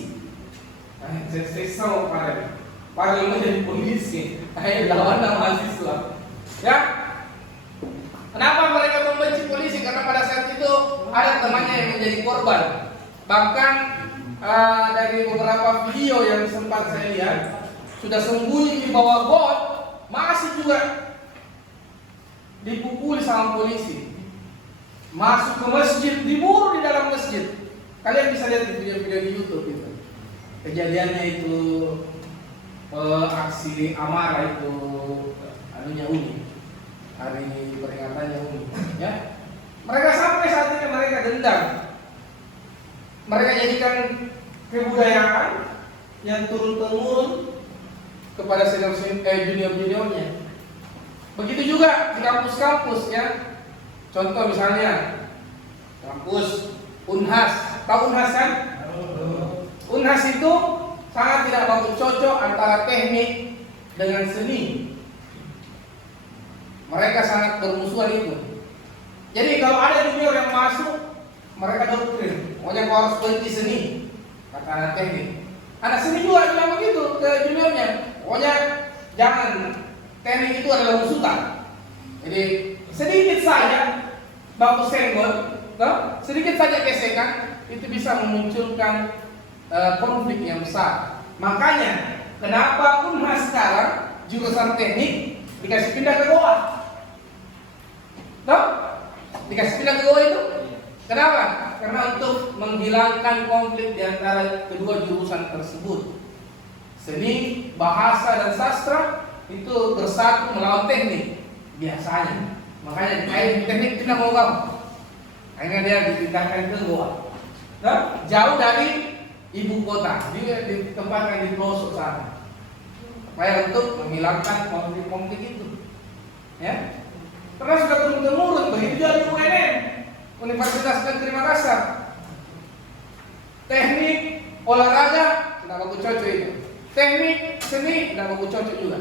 Saya tahu para yang menjadi polisi, lawan mahasiswa. Ya, kenapa mereka membenci polisi? Karena pada saat itu ada temannya yang menjadi korban. Bahkan dari beberapa video yang sempat saya lihat, sudah sembunyi di bawah got, masih juga dipukuli sama polisi. Masuk ke masjid, dibunuh di dalam masjid. Kalian bisa lihat di video-video di YouTube itu. Kejadiannya itu aksi amarah itu anunya UMI, hari peringatannya UMI, ya. Mereka sampai saat ini mereka dendam. Mereka jadikan kebudayaan yang turun-temurun kepada junior-juniornya. Begitu juga di kampus-kampus, ya. Contoh misalnya kampus Unhas. Tahu Unhas kan? Unhas itu sangat tidak bagus cocok antara teknik dengan seni. Mereka sangat bermusuhan itu. Jadi kalau ada junior yang masuk, mereka doktrin, pokoknya kau harus berhenti seni, kata anak teknik. Anak seni juga bilang begitu ke juniornya, pokoknya jangan, teknik itu adalah musuhan. Jadi sedikit saja bagus senggol, sedikit saja gesekan, itu bisa memunculkan konflik yang besar. Makanya kenapa Unhas sekarang jurusan teknik dikasih pindah ke Goa? Dikasih pindah ke Goa itu kenapa? Karena untuk menghilangkan konflik di antara kedua jurusan tersebut. Seni, bahasa, dan sastra itu bersatu melawan teknik biasanya. Makanya teknik pindah ke Goa. Akhirnya dia dipindahkan ke Goa. Jauh dari ibu kota, dia ditempatkan di pelosok sana. Supaya untuk menghilangkan konflik-konflik itu. Ya. Karena sudah turun-temurun, begitu juga di UNM, Universitas Negeri Makassar. Teknik olahraga tidak bagus cocok itu. Teknik seni tidak bagus cocok juga.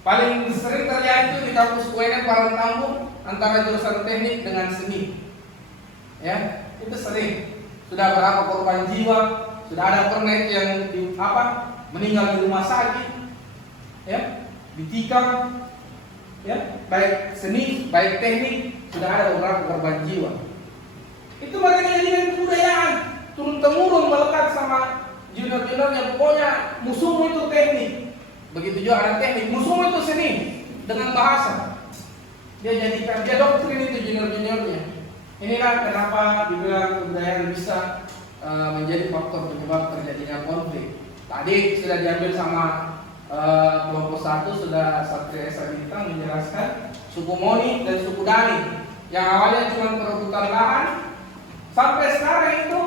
Paling sering terjadi itu di kampus UNM Parangtambung antara jurusan teknik dengan seni. Ya, itu sering. Sudah berapa korban jiwa, sudah ada pernah yang meninggal di rumah sakit, ya, ditikam. Ya, baik seni, baik teknik, sudah ada beberapa korban jiwa. Itu mereka jadikan kebudayaan, turun temurun melekat sama junior-junior yang pokoknya musuhmu itu teknik. Begitu juga ada teknik, musuhmu itu seni dengan bahasa. Dia jadikan, dia doktrin itu junior-juniornya. Inilah kenapa dibilang kebudayaan bisa menjadi faktor penyebab terjadinya konflik. Tadi sudah diambil sama kelompok 1 sudah Satria Esa Bintang menjelaskan suku Moni dan suku Dani yang awalnya cuma perebutan lahan, sampai sekarang itu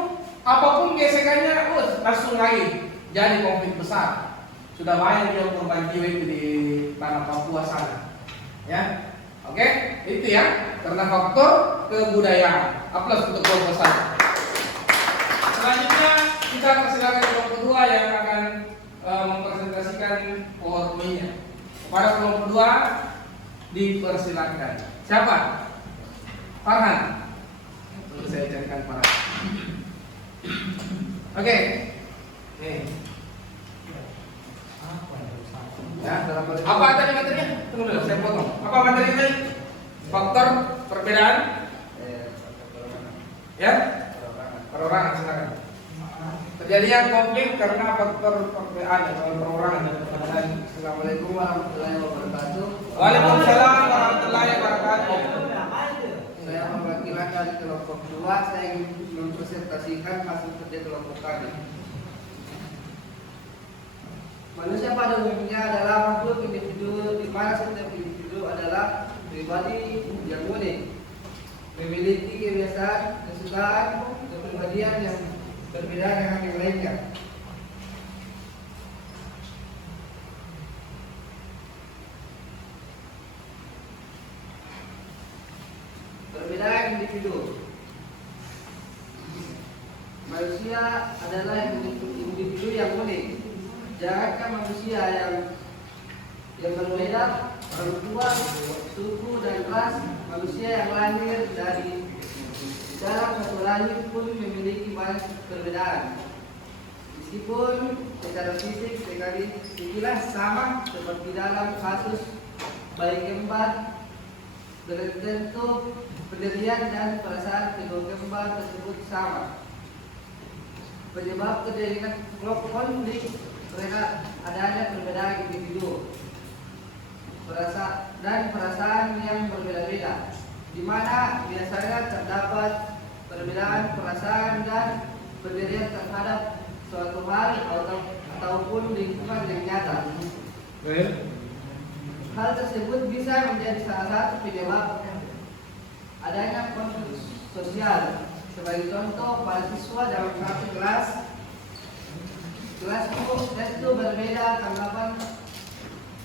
apapun gesekannya langsung lagi jadi konflik besar. Sudah banyak juga korban jiwa itu di tanah Papua sana. Ya, oke, itu ya karena faktor kebudayaan. Aplaus untuk kelompok 1. Selanjutnya kita persilakan kelompok 2 yang akan mempresentasikan PowerPoint-nya. Kepada kelompok 2 dipersilakan. Siapa? Farhan. Lalu saya carikan Farhan. Oke. Nih. Ya, apa tadi materinya? Tunggu dulu, saya potong. Apa materi tadi? Faktor perbedaan. Ya? Perorangan, silakan. Terjadinya konflik karena faktor perbedaan atau perorangan dan perbedaan. Assalamualaikum warahmatullahi wabarakatuh. Waalaikumsalam warahmatullahi wabarakatuh. Saya mewakilkan kelompok 2, saya ingin mempresentasikan hasil kerja kelompok kami. Manusia pada umumnya adalah makhluk individu di mana setiap individu adalah pribadi yang unik, memiliki kebiasaan, kesukaan, kepribadian yang berbeda dengan yang lainnya. Perbedaan individu. Manusia adalah individu yang unik. Jangankan manusia yang berbeda, orang tua, suku dan ras, manusia yang lahir dari dalam satu lahir pun memiliki banyak perbedaan. Meskipun secara fisik sekilas sama seperti dalam kasus bayi kembar, belum tentu pendirian dan perasaan kedua kembar tersebut sama. Penyebab terjadinya konflik karena adanya perbedaan individu dan perasaan yang berbeda-beda, di mana biasanya terdapat perbedaan perasaan dan pendirian terhadap suatu hal ataupun lingkungan yang nyata. Hal tersebut bisa menjadi salah satu penyebab adanya konflik sosial. Sebagai contoh, pada siswa dalam satu kelas itu berbeda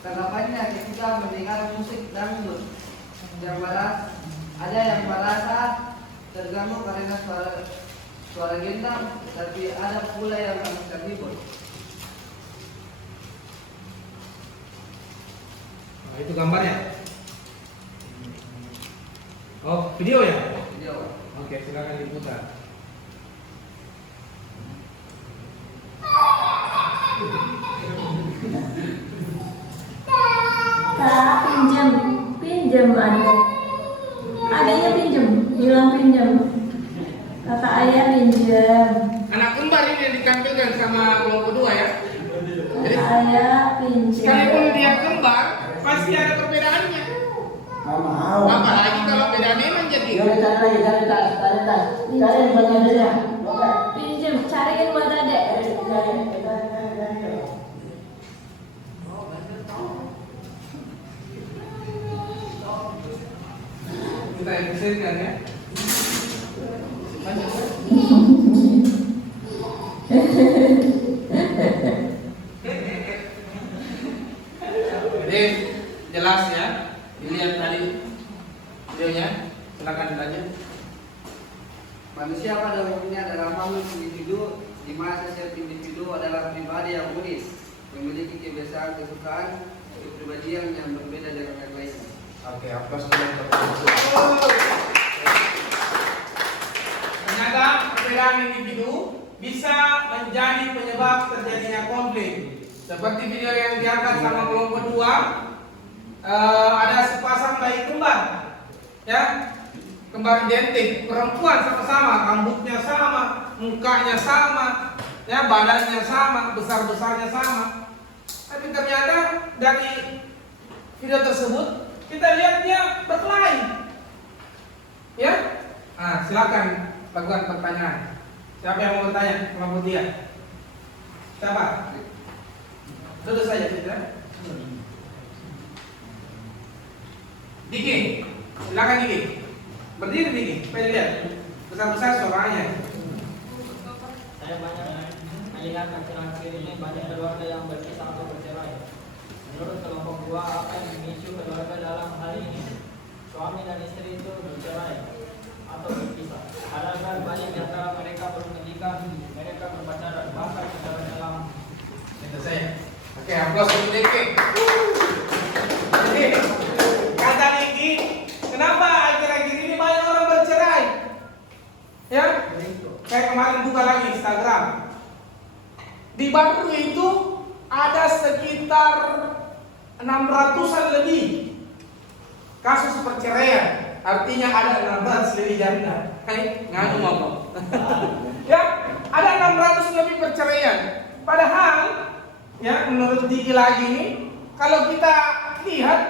tanggapannya ketika mendengar musik dangdut. Ada yang merasa terganggu karena suara gendang, tapi ada pula yang merasa terhibur. Nah, itu gambarnya. Oh, video ya? Video. Oke, silakan diputar. Kak, pinjam adanya pinjam, bilang pinjam. Kata ayah pinjam, Anak kembar ini yang ditampilkan sama kelompok 2 ya. Jadi ayah pinjam. sekalipun dia kembar, pasti ada perbedaannya. Apalagi kalau beda memang jadi. Pinjam, cariin buat adek. Kita efisienkan ya. Jadi jelas ya, dilihat tadi videonya, silakan dilanjut. Manusia pada umumnya adalah makhluk individu, di mana setiap individu adalah pribadi yang unik, memiliki kebiasaan, kesukaan, kepribadian yang berbeda dengan yang lainnya. Oke, aplaus dulu untuk ternyata perbedaan individu bisa menjadi penyebab terjadinya konflik. Seperti video yang diangkat sama kelompok 2, ada sepasang bayi kembar, ya, kembar identik, perempuan sama-sama, rambutnya sama, mukanya sama, ya, badannya sama, besar-besarnya sama. Tapi ternyata dari video tersebut kita lihat dia berkelahi, ya. Nah, silakan lakukan pertanyaan. Siapa yang mau bertanya? Kelompok dia. Siapa? Duduk saja, tidak? Diki, silakan Diki. Berdiri Diki, supaya lihat besar-besar suaranya. Saya banyak melihat akhir-akhir ini banyak keluarga yang berpisah atau bercerai. Menurut kelompok 2, apa yang memicu keluarga dalam hal ini? Suami dan istri itu bercerai atau berpisah. Adakah balik di antara mereka belum menikah, mereka berpacaran, bahkan secara dalam. Itu saya. Oke, aplaus untuk Diki. Jadi, kata Diki, kenapa akhir-akhir ini banyak orang bercerai? Ya, saya kemarin buka lagi Instagram. Di Bandung itu ada sekitar 600-an lebih kasus perceraian. Artinya ada 16 lebih janda. Nganu apa? Ya, ada 600 lebih perceraian. Padahal, ya, menurut Diki lagi ini, kalau kita lihat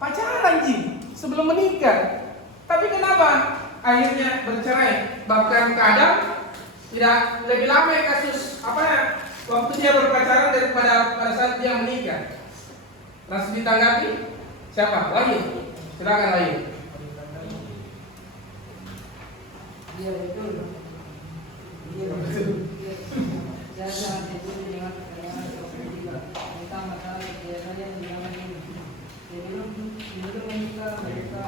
pacaran Ji sebelum menikah. Tapi kenapa akhirnya bercerai? Bahkan kadang tidak lebih lama kasus waktu dia berpacaran daripada pada saat dia menikah. Langsung ditanggapi siapa? Wahyu. Silakan Wahyu. Iya betul. Iya betul. Saya sangat setuju dengan pertanyaan Sophia tentang masalah kebiasaan yang dilakukan ini. Sebelum menikah mereka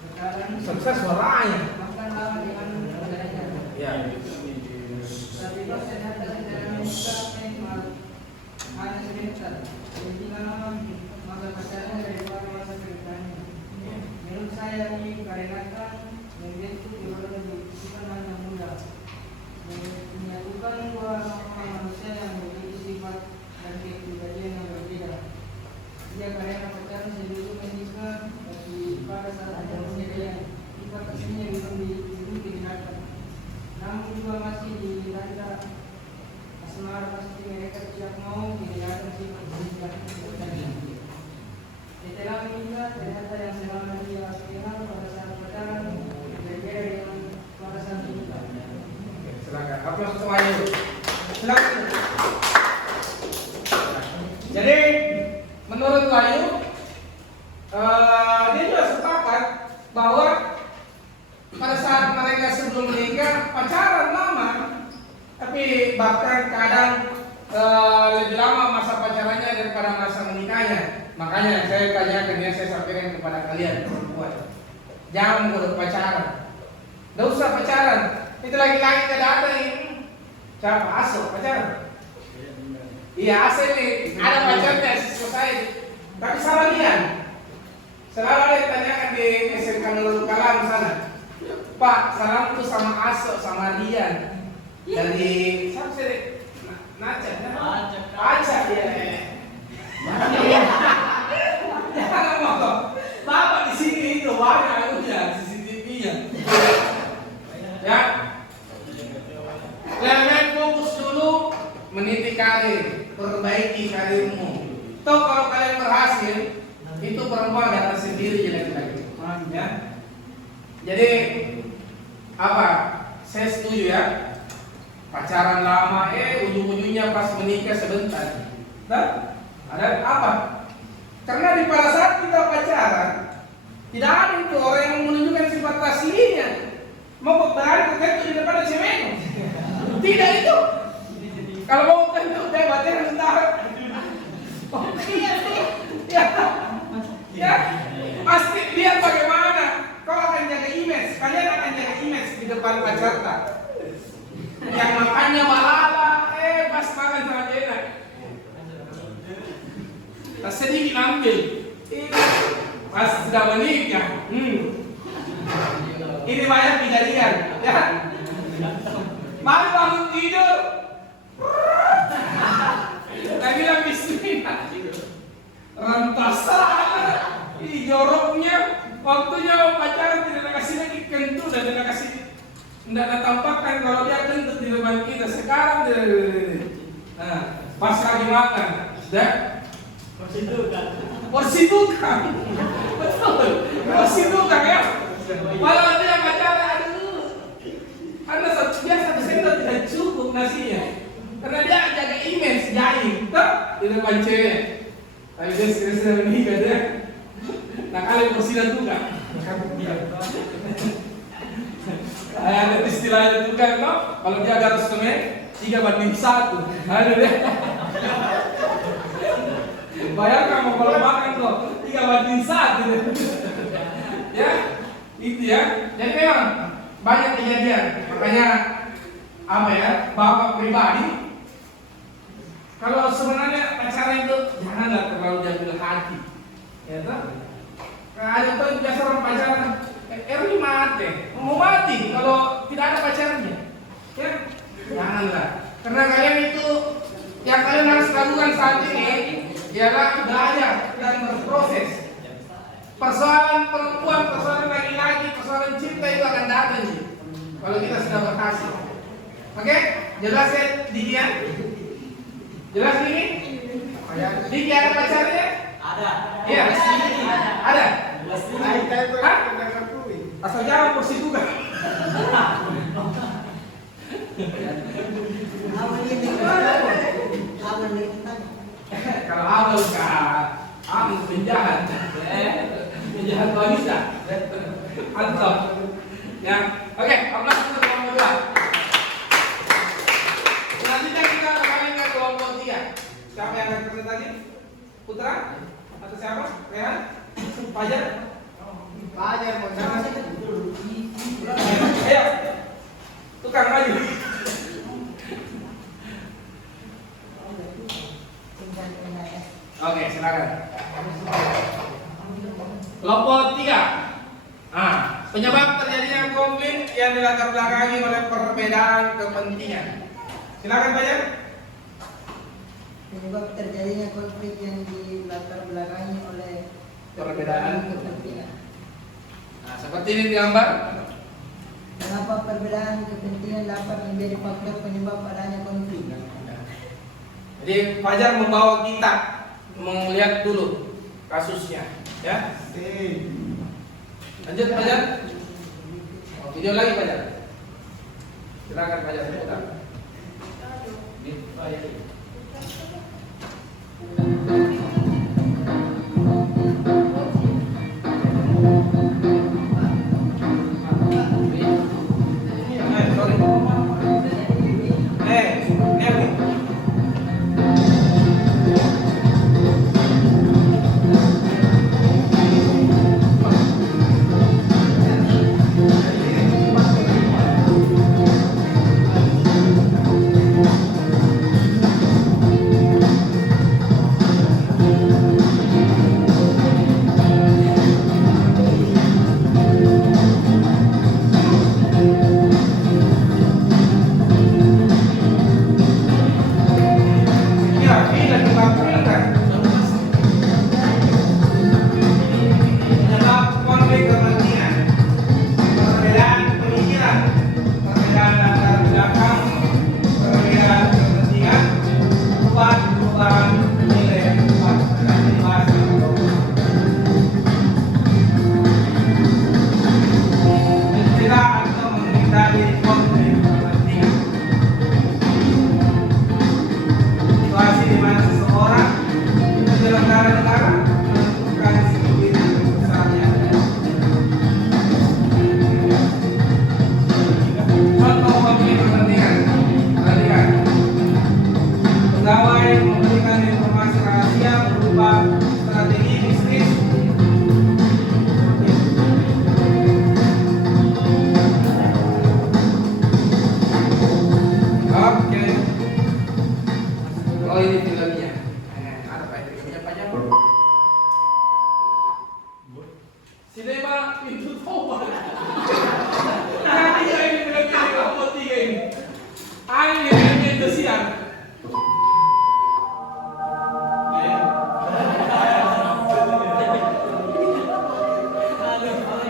berjalan Sukses suaranya. makan lama dengan pacarnya. Ya. Tapi pas ternyata secara menikah hanya sebentar. Jadi lama masa pacarnya daripada masa pernikahannya. Menurut saya ini karenakan membentuk keluarga bukan hanya muda, menyatukan dua manusia yang memiliki sifat dan kepribadian yang berbeda. Dia karena pacaran sebelum menikah, tapi pada saat ada perceraian, sifat aslinya belum dihindarkan. Namun juga masih dilanda asmara, pasti mereka tidak mau meninggalkan sifat aslinya. Setelah menikah, ternyata yang selama dia kenal pada saat pacaran berbeda dengan pada saat menikah. Silakan. Aplaus untuk Wahyu. Silakan. Jadi menurut Wahyu, dia juga sepakat bahwa pada saat mereka sebelum menikah pacaran lama, tapi bahkan kadang lebih lama masa pacarannya daripada masa menikahnya. Makanya saya tanyakan ya, saya sampaikan kepada kalian perempuan, jangan mudah pacaran. Tidak usah pacaran. Itu lagi-lagi tidak ada ini. Siapa? Aso pacaran. Iya, Aso ini ada pacarnya selesai. Tapi salah dia. Selalu ada yang tanyakan di SMK Nurul Kalam sana. Pak, salam tuh sama Aso sama Rian dari siapa sih? Aca ya. Jangan ngomong. Bapak di sini itu banyak anunya CCTV-nya. Ya. Kalian fokus dulu meniti karir, perbaiki karirmu. Toh kalau kalian berhasil, itu perempuan datang sendiri jadi lagi. Ya. Jadi apa? Saya setuju ya. Pacaran lama, ujung-ujungnya pas menikah sebentar. Nah, ada apa? Karena di pada saat kita pacaran, tidak ada itu orang yang menunjukkan sifat aslinya. Mau berani kekentu di depan ceweknya. Tidak itu. Kalau mau kekentu, dia batin sebentar. Ya, pasti lihat bagaimana. Kau akan jaga image, kalian akan jaga image di depan pacarnya. Yang makannya balala, pas makan sangat enak. Tak sedikit ambil. Pas sudah menikah, ini banyak kejadian, ya. Mari bangun tidur. Nah bilang istrinya, rantasan, joroknya, waktunya pacaran tidak kasih lagi kentut dan tidak kasih. Tidak ada tampakkan kalau dia kentut di depan kita. Sekarang nah, pas lagi makan, dah porsi tukang, betul, porsi tukang ya. Kalau dia pacaran, karena satu sendok tidak cukup nasinya, karena dia jaga image, jaim, tuh di depan cewek. Tapi dia sudah menikah deh. Nah kalian porsi dan tukang. Ada istilahnya juga no? Kalau dia ada restoran 3:1. Ada deh. Bayangkan mau kalau makan tuh 3:1. Ya, itu ya. Jadi memang banyak kejadian. Makanya apa ya? Bapak pribadi kalau sebenarnya pacaran itu janganlah terlalu diambil hati. Ya toh? Ada tuh biasa orang pacaran mati, mau mati kalau tidak ada pacarnya, ya janganlah. Karena kalian itu yang kalian harus lakukan saat ini ialah belajar dan berproses. Persoalan perempuan, persoalan laki-laki, persoalan cinta itu akan datang kalau kita sudah berhasil. Oke, jelas ya, Diki ya? Jelas Diki? Diki ada pacarnya? Iya. Ada. Hah? Hah? Asal jangan kursi juga. Kalau awal kamu penjahat, penjahat wanita, antop. Ya, oke, aplaus untuk kelompok 2. Selanjutnya kita kembali ke kelompok 3. Siapa yang akan presentasi tadi? Putra? Atau siapa? Rehan? Fajar? Fajar mau sama sih. Ayo, tukang maju. Oke, silakan. Kelompok 3. Penyebab terjadinya konflik yang dilatar belakangi oleh perbedaan kepentingan. Silakan Pak Jan. Penyebab terjadinya konflik yang dilatar belakangi oleh Perbedaan kepentingan. Seperti ini digambar. Mengapa perbedaan kepentingan dapat menjadi faktor penyebab adanya konflik? Jadi Fajar membawa kita melihat dulu kasusnya, ya. Lanjut Fajar. Video lagi Fajar. Silakan Fajar putar.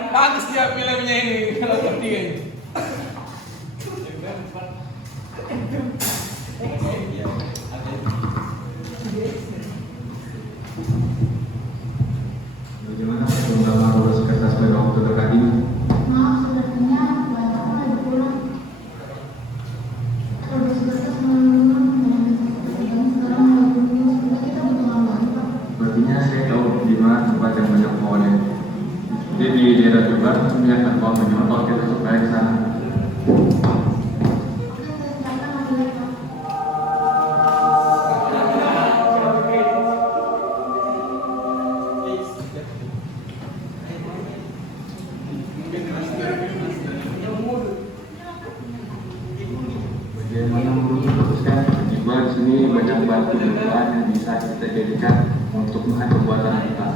Bagus dia filmnya ini kalau ketiga ini. Bagaimana pengembangan urus kertas pada waktu dekat ini? Maaf, sebenarnya bapak lagi pulang. Produksi kertas menurun dan sekarang lagi kita butuh lagi Pak. Sepertinya saya tahu di mana tempat yang banyak pohonnya. Jadi di daerah Tuban, kami akan bawa menyotol kita supaya ke sana. Oke, saya siapkan lagi Pak. Bagaimana menurut teruskan? Juga di sini banyak batu berbahan yang bisa kita jadikan untuk bahan pembuatan kita.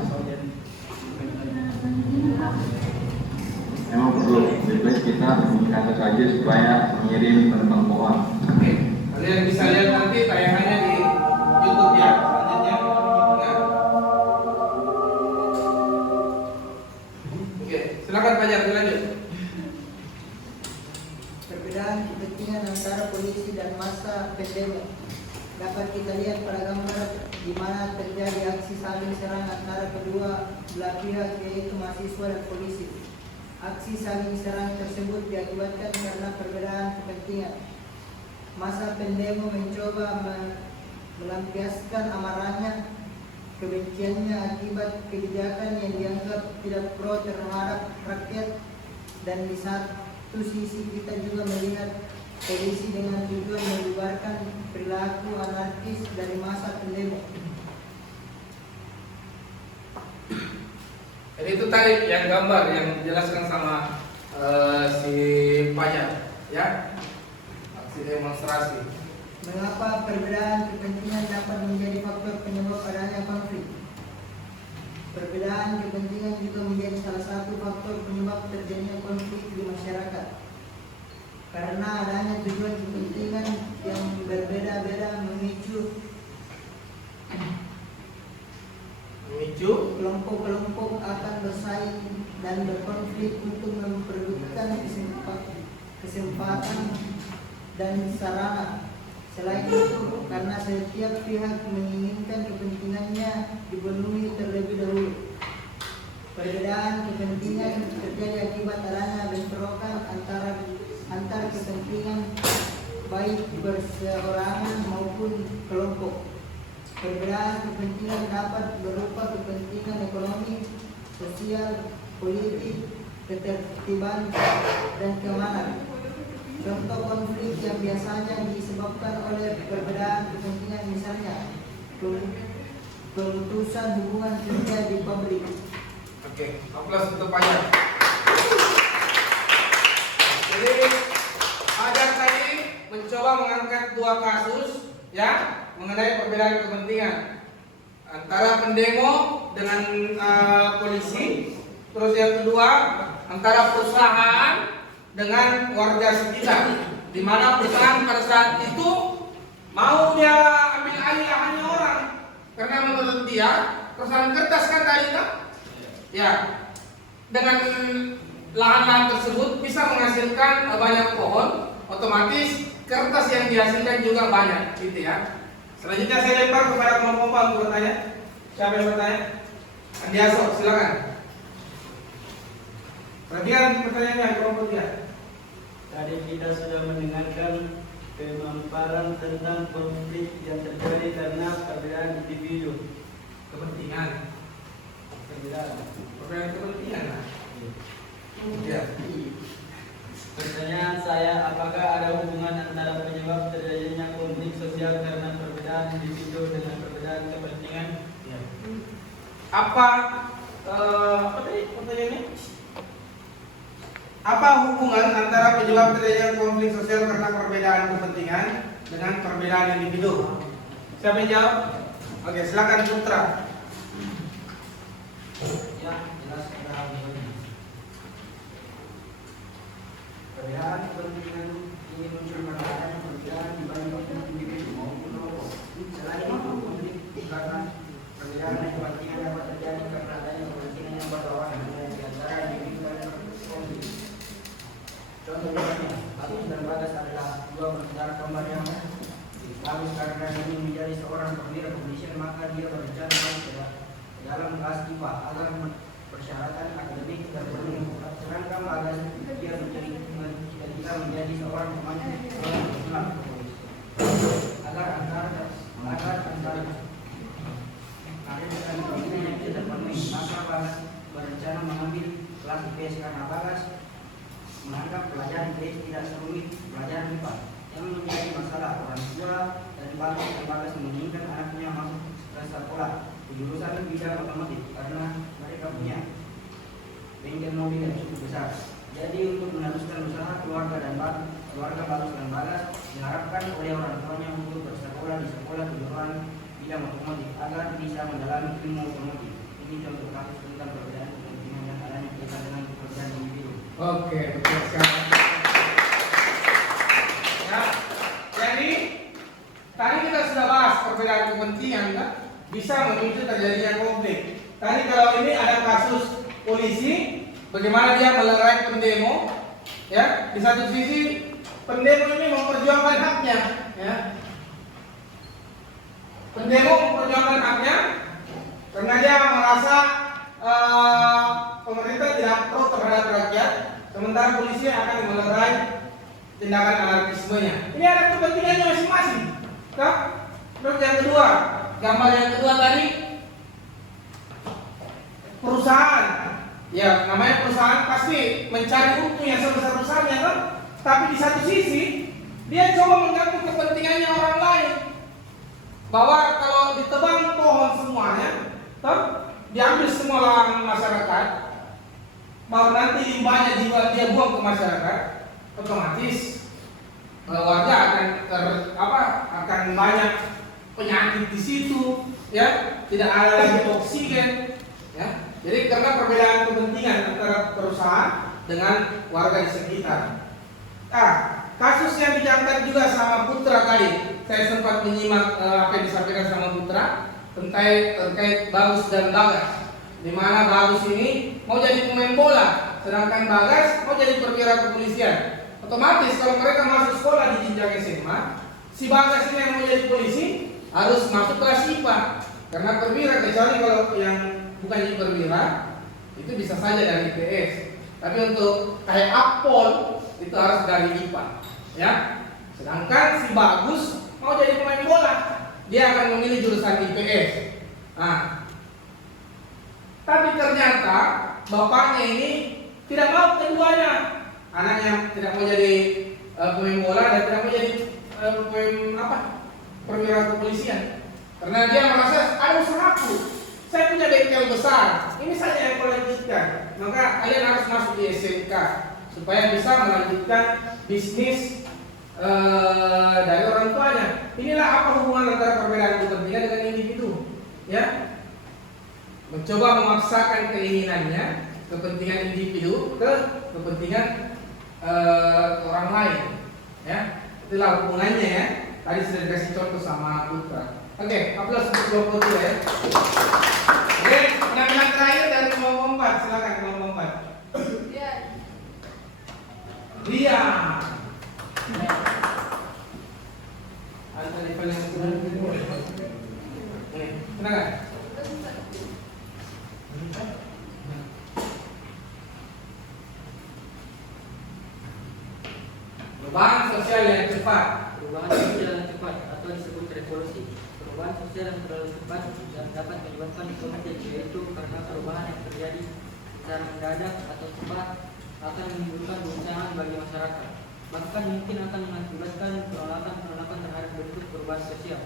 Memang perlu, lebih baik kita mengikat saja supaya mengirim penebang pohon. Oke, kalian bisa lihat nanti tayangannya di YouTube ya. Selanjutnya. Nah. Oke, silakan Fajar dilanjut. Perbedaan kepentingan antara polisi dan massa pendemo dapat kita lihat pada gambar di mana terjadi aksi saling serang antara kedua belah pihak yaitu mahasiswa dan polisi. Aksi saling serang tersebut diakibatkan karena perbedaan kepentingan. Masa pendemo mencoba melampiaskan amarahnya, kebenciannya akibat kebijakan yang dianggap tidak pro terhadap rakyat, dan di satu sisi kita juga melihat polisi dengan tujuan membubarkan perilaku anarkis dari masa pendemo. Jadi itu tadi yang gambar yang dijelaskan sama si Panya, ya, aksi demonstrasi. Mengapa perbedaan kepentingan dapat menjadi faktor penyebab adanya konflik? Perbedaan kepentingan juga menjadi salah satu faktor penyebab terjadinya konflik di masyarakat. Karena adanya tujuan kepentingan yang berbeda-beda memicu kelompok-kelompok akan bersaing dan berkonflik untuk memperebutkan kesempatan dan sarana. Selain itu, karena setiap pihak menginginkan kepentingannya dipenuhi terlebih dahulu. Perbedaan kepentingan terjadi akibat adanya bentrokan antar kepentingan baik berseorangan maupun kelompok. Perbedaan kepentingan dapat berupa kepentingan ekonomi, sosial, politik, ketertiban, dan keamanan. Contoh konflik yang biasanya disebabkan oleh perbedaan kepentingan misalnya pemutusan hubungan kerja di pabrik. Oke, aplaus untuk Panya. Jadi Fajar tadi mencoba mengangkat dua kasus, ya, mengenai perbedaan kepentingan antara pendemo dengan polisi, terus yang kedua antara perusahaan dengan warga sekitar, di mana perusahaan pada saat itu mau dia ambil alih lahannya orang, karena menurut dia perusahaan kertas kan tadi kan, ya, dengan lahan-lahan tersebut bisa menghasilkan banyak pohon, otomatis kertas yang dihasilkan juga banyak, gitu ya. Selanjutnya saya lempar kepada kelompok untuk bertanya. Siapa yang bertanya? Andiaso, silakan. Perhatikan pertanyaannya kelompok dia. Tadi kita sudah mendengarkan pemaparan tentang konflik yang terjadi karena perbedaan individu. Kepentingan. Perbedaan kepentingan. Ya. Pertanyaan saya, apakah ada hubungan antara penyebab terjadinya konflik sosial karena perbedaan individu dengan perbedaan kepentingan? Ya. Apa tadi pertanyaannya? Apa hubungan antara penyebab terjadinya konflik sosial karena perbedaan kepentingan dengan perbedaan individu? Siapa yang jawab? Oke, silakan Putra. Ya, jelas ada hubungannya. Perbedaan kepentingan ini muncul karena adanya perbedaan di balik individu maupun kelompok. Selain itu, konflik karena perbedaan kepentingan dapat terjadi karena adanya kepentingan yang berlawanan di antara individu dan konflik. Contoh misalnya, Bagus dan Bagas adalah dua bersaudara kembar yang Bagus karena ingin menjadi seorang perwira kepolisian, maka dia berencana masuk ke dalam kelas IPA agar persyaratan akademik terpenuhi. Sedangkan Bagas dia cita-cita menjadi seorang pemain bola agar antara yang tidak terpenuhi, maka Bagas berencana mengambil kelas IPS karena Bagas menganggap pelajaran IPS tidak serumit pelajaran IPA. Yang menjadi masalah orang tua dan Bagas menginginkan anaknya masuk ke sekolah di jurusan bidang otomotif karena mereka punya bengkel mobil yang cukup besar. Jadi untuk meneruskan usaha keluarga Bagus dan Bagas diharapkan oleh orang tuanya untuk bersekolah di sekolah kejuruan bidang otomotif agar bisa mendalami ilmu otomotif. Ini contoh kasus tentang perbedaan kepentingan yang adanya kaitan dengan pekerjaan individu. Oke, betul sekali. Ya, jadi tadi kita sudah bahas perbedaan kepentingan, kan? Bisa memicu terjadinya konflik. Tadi kalau ini ada kasus polisi, bagaimana dia melerai pendemo, ya? Di satu sisi pendemo ini memperjuangkan haknya, ya. pendemo memperjuangkan haknya karena dia merasa pemerintah tidak pro terhadap rakyat, sementara polisi akan melerai tindakan anarkismenya. Ini ada kepentingannya masing-masing. Terus yang kedua, gambar yang kedua tadi perusahaan. Ya, namanya perusahaan pasti mencari untung yang sebesar-besarnya kan? Tapi di satu sisi dia coba mengganggu kepentingannya orang lain. Bahwa kalau ditebang pohon semuanya, diambil semua lahan masyarakat, baru nanti limbahnya dia buang ke masyarakat, otomatis warga akan banyak penyakit di situ, ya, tidak ada lagi oksigen, ya. Jadi karena perbedaan kepentingan antara perusahaan dengan warga di sekitar. Kasus yang diangkat juga sama Putra tadi, saya sempat menyimak apa yang disampaikan sama Putra terkait Bagus dan Bagas, di mana Bagus ini mau jadi pemain bola, sedangkan Bagas mau jadi perwira kepolisian. Otomatis kalau mereka masuk sekolah di jenjang SMA, si Bagas ini yang mau jadi polisi harus masuk kelas IPA, karena perwira, kecuali kalau yang bukan jadi perwira itu bisa saja dari IPS. Tapi untuk kayak Akpol itu harus dari IPA, ya. Sedangkan si Bagus mau jadi pemain bola, dia akan memilih jurusan IPS. Tapi ternyata bapaknya ini tidak mau keduanya. Anaknya tidak mau jadi pemain bola dan tidak mau jadi perwira kepolisian, karena dia merasa ada usahaku. Saya punya bengkel besar, ini saja yang kau lanjutkan. Maka kalian harus masuk di SMK supaya bisa melanjutkan bisnis dari orang tuanya. Inilah apa hubungan antara perbedaan kepentingan dengan individu, ya. Mencoba memaksakan keinginannya, kepentingan individu ke kepentingan orang lain, ya. Itulah hubungannya, ya. Tadi sudah dikasih contoh sama Putra. Oke, aplaus untuk kelompok 2, ya. Oke, penampilan terakhir dari kelompok 4, silakan kelompok 4. Ria. Ada level yang kurang. Silakan. Perubahan sosial yang cepat. Perubahan sosial yang cepat atau disebut revolusi. Perubahan sosial yang terlalu cepat dan dapat menyebabkan konflik, yaitu karena perubahan yang terjadi secara mendadak atau cepat akan menimbulkan goncangan bagi masyarakat. Bahkan mungkin akan mengakibatkan penolakan terhadap bentuk perubahan sosial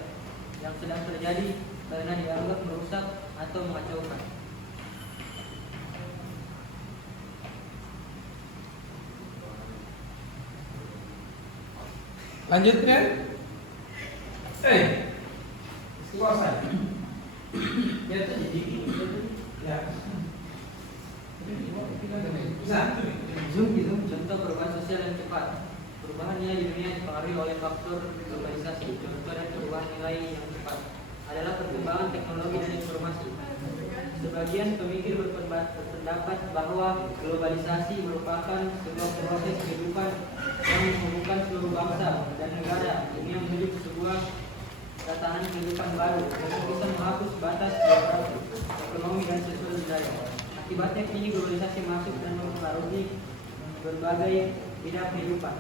yang sedang terjadi karena dianggap merusak atau mengacaukan. Lanjutkan. Selesai. Ya itu jadi ya. Bisa. Contoh perubahan sosial yang cepat. Perubahannya di dunia dipengaruhi oleh faktor globalisasi. Contoh dari perubahan nilai yang cepat adalah perkembangan teknologi dan informasi. Sebagian pemikir berpendapat bahwa globalisasi merupakan sebuah proses kehidupan yang menghubungkan seluruh bangsa dan negara demi menuju ke sebuah tatanan kehidupan baru yang bisa menghapus batas geografi, ekonomi dan sosial budaya. Akibatnya kini globalisasi masuk dan mempengaruhi berbagai bidang kehidupan.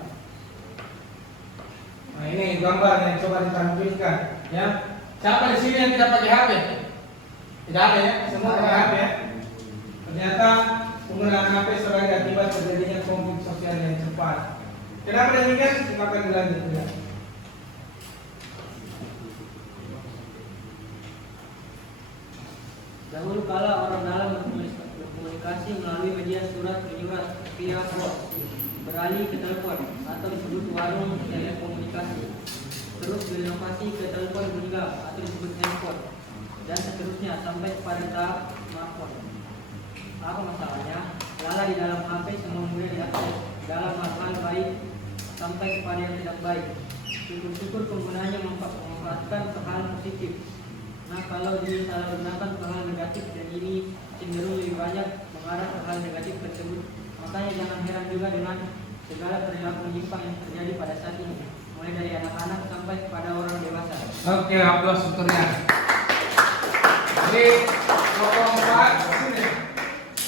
Nah, ini gambar yang coba ditampilkan, ya. Siapa di sini yang tidak pakai HP? Tidak ada, ya, semua pakai HP, ya. Ternyata penggunaan HP sebagai akibat terjadinya konflik sosial yang cepat. Kenapa demikian? Silakan dilanjutkan. Dahulu kala orang dalam berkomunikasi melalui media surat menyurat via pos, beralih ke telepon atau disebut warung telekomunikasi, terus berinovasi ke telepon genggam atau disebut handphone, dan seterusnya sampai pada tahap smartphone. Apa masalahnya? Lala di dalam HP semua mudah diakses dalam hal baik sampai kepada yang tidak baik. Syukur-syukur penggunanya memanfaatkan ke hal positif. Nah, kalau disalahgunakan ke hal negatif dan ini cenderung lebih banyak mengarah ke hal negatif tersebut. Makanya jangan heran juga dengan segala perilaku menyimpang yang terjadi pada saat ini, mulai mulai dari anak-anak sampai kepada orang dewasa. Oke, aplaus untuknya. Jadi kelompok 4 sini.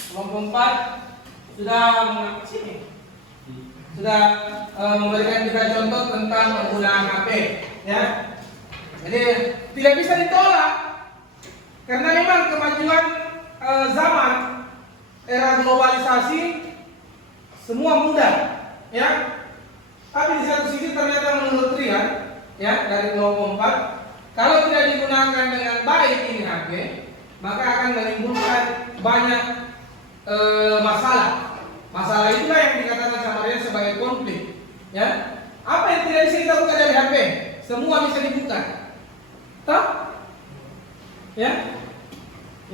Kelompok 4 sudah sini. Sudah memberikan kita contoh tentang penggunaan HP, ya. Jadi tidak bisa ditolak karena memang kemajuan zaman era globalisasi semua mudah, ya. Tapi di satu sisi ternyata menurut Rian, ya, dari kelompok 4, kalau tidak digunakan dengan baik ini HP, maka akan menimbulkan banyak masalah. Masalah itulah yang dikatakan sama Rian sebagai konflik, ya. Apa yang tidak bisa kita buka dari HP? Semua bisa dibuka. Toh? Ya.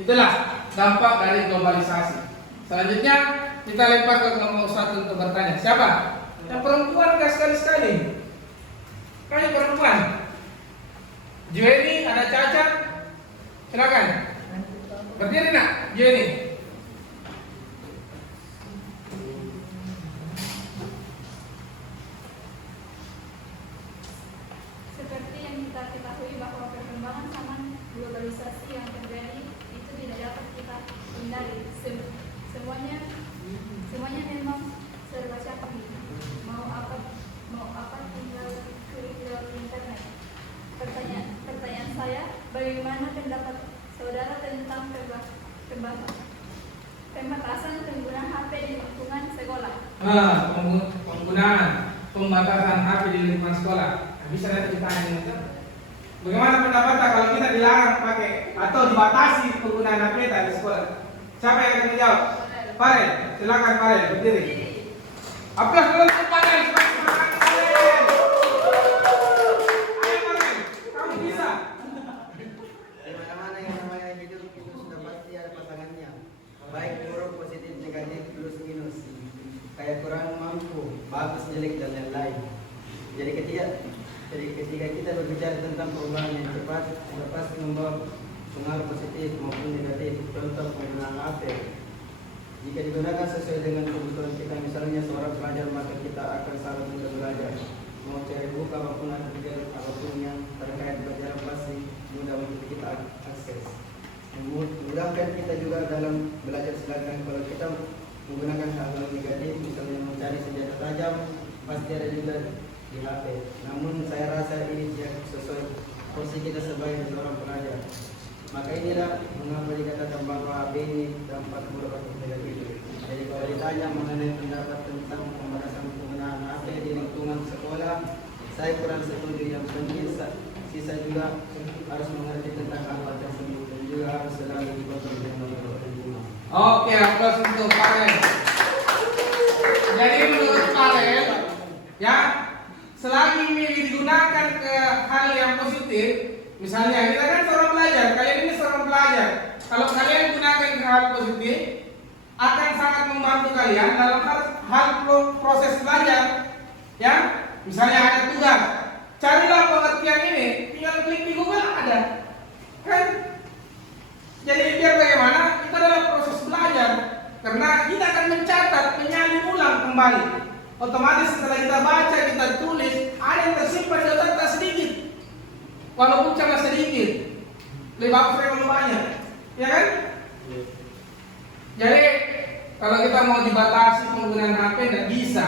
Itulah dampak dari globalisasi. Selanjutnya kita lempar ke kelompok 1 untuk bertanya. Siapa? Yang perempuan gak sekali-sekali. Kalian perempuan. Jueni, ada Caca. Silakan. Berdiri nak, Jueni. Seperti yang kita ketahui bahwa perkembangan zaman globalisasi yang terjadi itu tidak dapat kita hindari. Semuanya memang serba canggih. Mau apa tinggal klik lewat internet. Pertanyaan saya, bagaimana pendapat saudara tentang pembatasan penggunaan HP di lingkungan sekolah? Penggunaan pembatasan HP di lingkungan sekolah. Bisa nanti kita tanya. Bagaimana pendapatnya kalau kita dilarang pakai atau dibatasi penggunaan HP di sekolah? Siapa yang akan menjawab? Farel, silakan Farel, berdiri. Aplaus dulu untuk Farel, semangat Farel. Ayo Farel, kamu bisa. Di mana-mana yang namanya hidup itu sudah pasti ada pasangannya. Baik buruk, positif, negatif, plus minus. Kayak kurang mampu, bagus, jelek dan lain-lain. Jadi ketika kita berbicara tentang perubahan yang cepat, sudah pasti membawa pengaruh positif maupun negatif. Contoh penggunaan HP. Jika digunakan sesuai dengan kebutuhan kita, misalnya seorang pelajar, maka kita akan sangat mudah belajar. Mau cari buku apapun apapun yang terkait belajar pasti mudah untuk kita akses. Memudahkan kita juga dalam belajar, sedangkan kalau kita menggunakan hal-hal negatif, misalnya mencari senjata tajam, pasti ada juga di HP. Namun saya rasa ini tidak sesuai porsi kita sebagai seorang pelajar. Maka inilah mengapa dikatakan bahwa HP ini dampak buruk atau negatif. Jadi kalau ditanya mengenai pendapat tentang pembatasan penggunaan HP di lingkungan sekolah, saya kurang setuju. Yang penting sisa juga harus mengerti tentang hal tersebut dan juga harus selalu dipotong dengan lingkungan. Oke, aplaus untuk Farel. Jadi menurut Farel, ya, selagi ini digunakan ke hal yang positif, misalnya kita kan seorang pelajar, kalian ini seorang pelajar. Kalau kalian gunakan ke hal positif, akan sangat membantu kalian dalam hal proses belajar. Ya, misalnya ada tugas, carilah pengertian ini, tinggal klik di Google ada, kan? Jadi biar bagaimana kita dalam proses belajar, karena kita akan mencatat, menyalin ulang kembali. Otomatis setelah kita baca, kita tulis, ada yang tersimpan di otak tak sedikit. Walaupun cuma sedikit, lebih bagus dari lebih banyak, ya kan? Jadi kalau kita mau dibatasi penggunaan HP nggak bisa.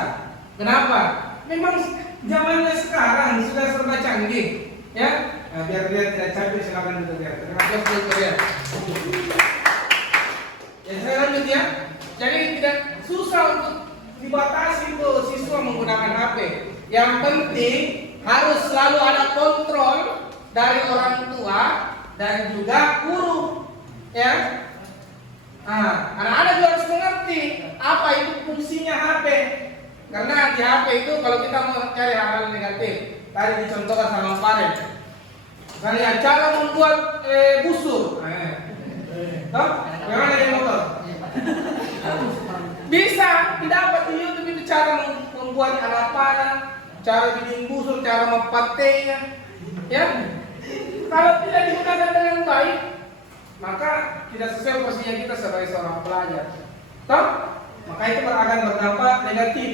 Kenapa? Memang zamannya sekarang sudah serba canggih, ya. Nah, biar dia tidak capek, silakan duduk ya. Terima kasih dulu ya. Ya saya lanjut ya. Jadi tidak susah untuk dibatasi tuh siswa menggunakan HP. Yang penting harus selalu ada kontrol dari orang tua dan juga guru, ya. Nah, anak-anak juga harus mengerti apa itu fungsinya HP. Karena di HP itu kalau kita mau cari hal-hal negatif, tadi dicontohkan sama Farel. Misalnya cara membuat busur. Toh? Bagaimana dia motor? Bisa didapat di YouTube itu cara membuat alat panah, cara bikin busur, cara mempatenya. Ya. Kalau tidak digunakan dengan baik, maka tidak sesuai porsinya kita sebagai seorang pelajar. Toh? Maka itu akan berdampak negatif,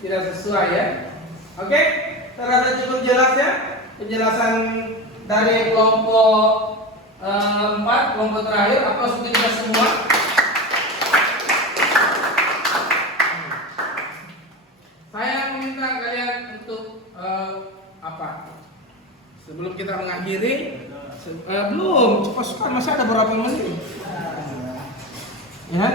tidak sesuai ya. Oke? terasa cukup jelas ya penjelasan dari kelompok 4, kelompok terakhir. Aplaus untuk kita semua. Saya meminta kalian untuk sebelum kita mengakhiri, belum cepat masih ada beberapa menit. Ya.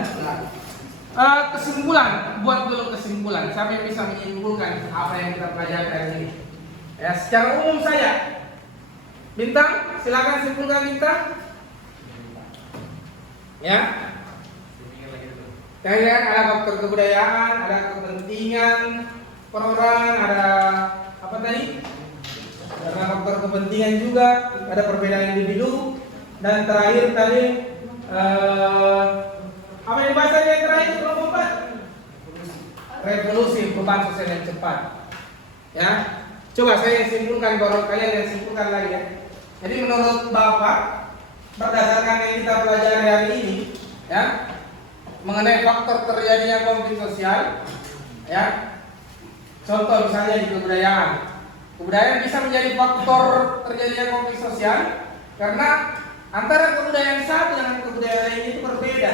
Kesimpulan, buat dulu kesimpulan. Siapa yang bisa menyimpulkan apa yang kita pelajari hari ini? Ya, secara umum saya. Bintang, silakan simpulkan Bintang. Ya. Kalian ada faktor kebudayaan, ada kepentingan perorangan, ada apa tadi? Ada faktor kepentingan juga, ada perbedaan individu, dan terakhir tadi apa yang bahasanya yang terakhir kelompok 4? Revolusi perubahan sosial yang cepat. Ya, coba saya simpulkan, baru kalian yang simpulkan lagi ya. Jadi menurut Bapak, berdasarkan yang kita pelajari hari ini, ya, mengenai faktor terjadinya konflik sosial, ya, contoh misalnya di kebudayaan. Kebudayaan bisa menjadi faktor terjadinya konflik sosial karena antara kebudayaan satu dengan kebudayaan lain itu berbeda.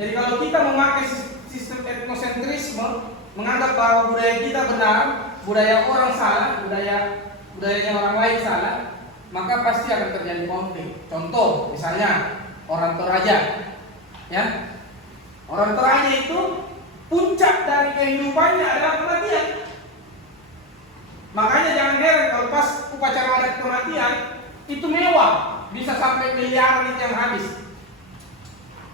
Jadi kalau kita memakai sistem etnosentrisme, menganggap bahwa budaya kita benar, budaya orang salah, budayanya orang lain salah, maka pasti akan terjadi konflik. Contoh, misalnya orang Toraja, ya, orang Toraja itu puncak dari kehidupannya adalah kematian. Makanya jangan heran kalau pas upacara adat kematian itu mewah, bisa sampai miliaran yang habis.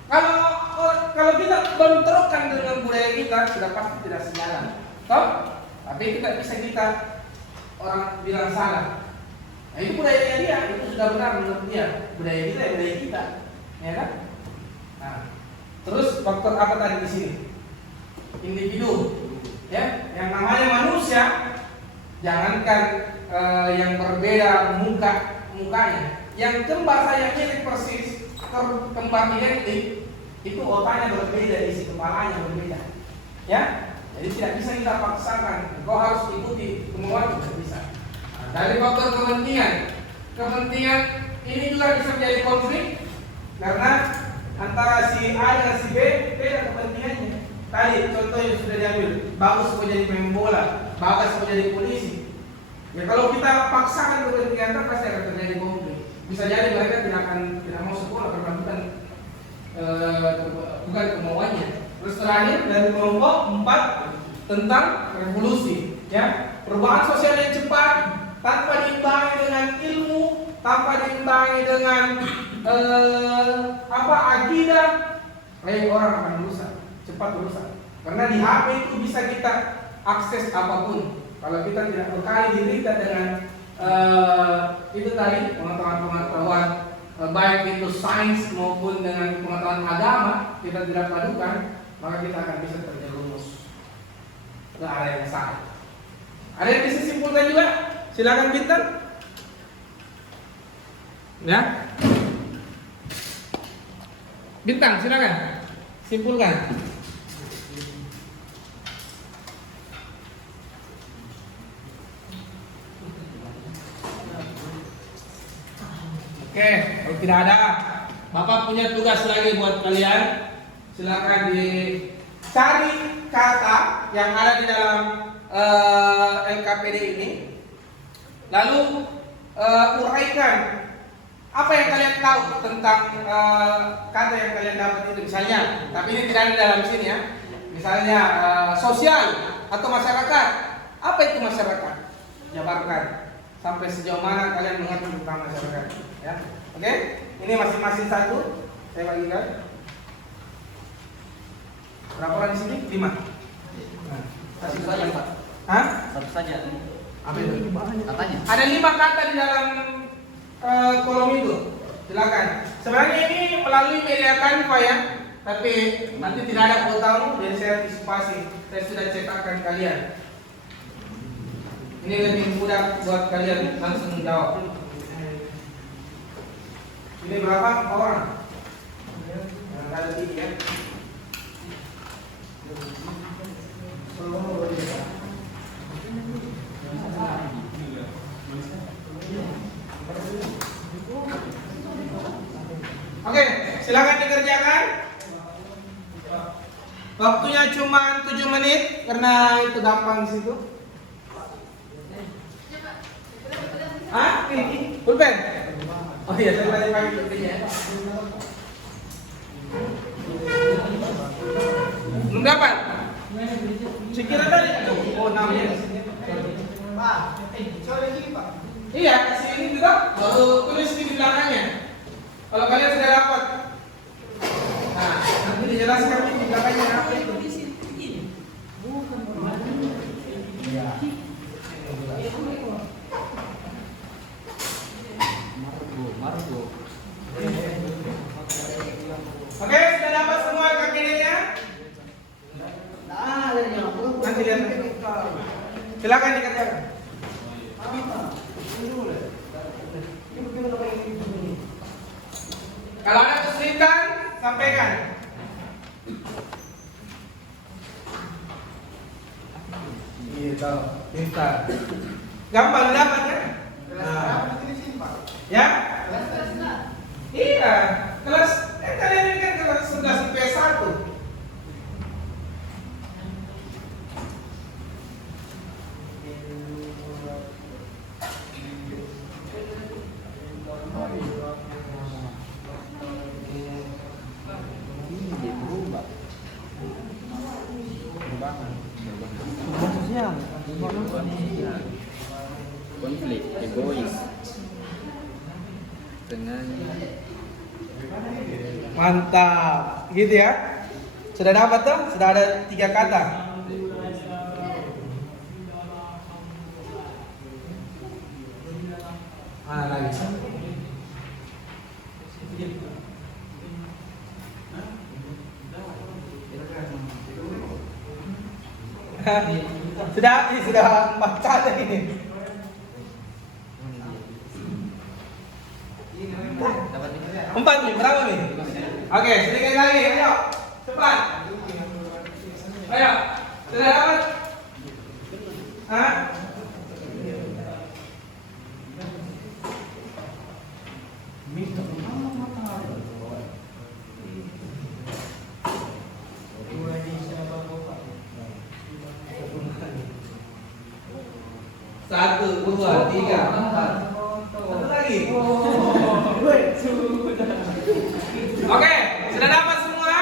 Kalau kita bentrokan dengan budaya kita sudah pasti tidak sejalan, toh? Tapi kita orang bilang salah. Nah, itu budayanya dia, itu sudah benar menurut dia. Budaya kita ya budaya kita, ya kan? Nah, terus faktor apa tadi di sini? Individu, ya, yang namanya manusia. Jangankan yang berbeda mukanya, yang kembar saya mirip persis, kembar identik, itu otaknya berbeda, isi kepalanya berbeda, ya. Jadi tidak bisa kita paksakan. Kau harus ikuti kemauan, tidak bisa. Nah, dari faktor kepentingan ini juga bisa menjadi konflik karena antara si A dan si B beda kepentingannya. Tadi contoh yang sudah diambil, Bagus mau jadi pemain bola, Bagas mau jadi polisi. Ya kalau kita paksakan kepentingan, pasti akan terjadi konflik. Bisa jadi mereka tidak mau sekolah karena bukan kemauannya. Terus terakhir dari kelompok 4 tentang revolusi, ya, perubahan sosial yang cepat tanpa diimbangi dengan ilmu, tanpa diimbangi dengan akidah, orang akan rusak. Cepat berusaha. Karena di HP itu bisa kita akses apapun. Kalau kita tidak berkali diri kita dengan itu tadi pengetahuan baik itu sains maupun dengan pengetahuan agama, kita tidak padukan, maka kita akan bisa terjerumus ke arah yang salah. Ada yang bisa simpulkan juga? Silakan Bintang. Ya. Bintang, silakan. Simpulkan. Oke, kalau tidak ada, Bapak punya tugas lagi buat kalian. Silakan dicari kata yang ada di dalam LKPD ini. Lalu uraikan apa yang kalian tahu tentang kata yang kalian dapat itu. Misalnya, tapi ini tidak ada di dalam sini ya. Misalnya sosial atau masyarakat. Apa itu masyarakat? Jabarkan. Sampai sejauh mana kalian mengerti tentang masyarakat, ya? Oke? Ini masing-masing satu. Saya bagikan. Berapa orang di sini? 5. Nah, kasih saja, Pak. Hah? Satu saja. Apa itu? Katanya. Ada 5 kata di dalam kolom itu. Silakan. Sebenarnya ini melalui media Canva ya, tapi nanti tidak ada kuotamu, jadi saya antisipasi. Saya sudah cetakkan kalian. Ini lebih mudah buat kalian langsung menjawab. Ini berapa orang? Ada 3. Waktunya cuma 7 menit karena itu gampang di situ. Hah? Pulpen? Oh iya, saya tadi pakai pulpennya. Belum dapat? Sekira tadi. Oh, namanya. Pak, sore ini Pak. Iya, kasih ini juga. Lalu tulis di belakangnya. Kalau kalian sudah dapat. Nah, nanti dijelaskan di belakangnya apa itu. Oke, sudah dapat semua KKD-nya? Nanti lihat. Silakan dikerjakan. Kalau ada kesulitan, sampaikan. Gitu, pintar. Gampang dapat kan? Nah. Ya? Iya, kelas kalian ini kan kelas 11 IPS 1. Konflik, egois dengan Mantap, gitu ya. Sudah dapat tuh? Sudah ada 3 kata. Mana lagi? sudah 4 kata ini. Empat nih, berapa nih? Oke, sedikit lagi, ayo, cepat. Ayo, sudah dapat? Hah? Satu, dua, tiga, empat. Satu lagi. Oke, sudah dapat semua?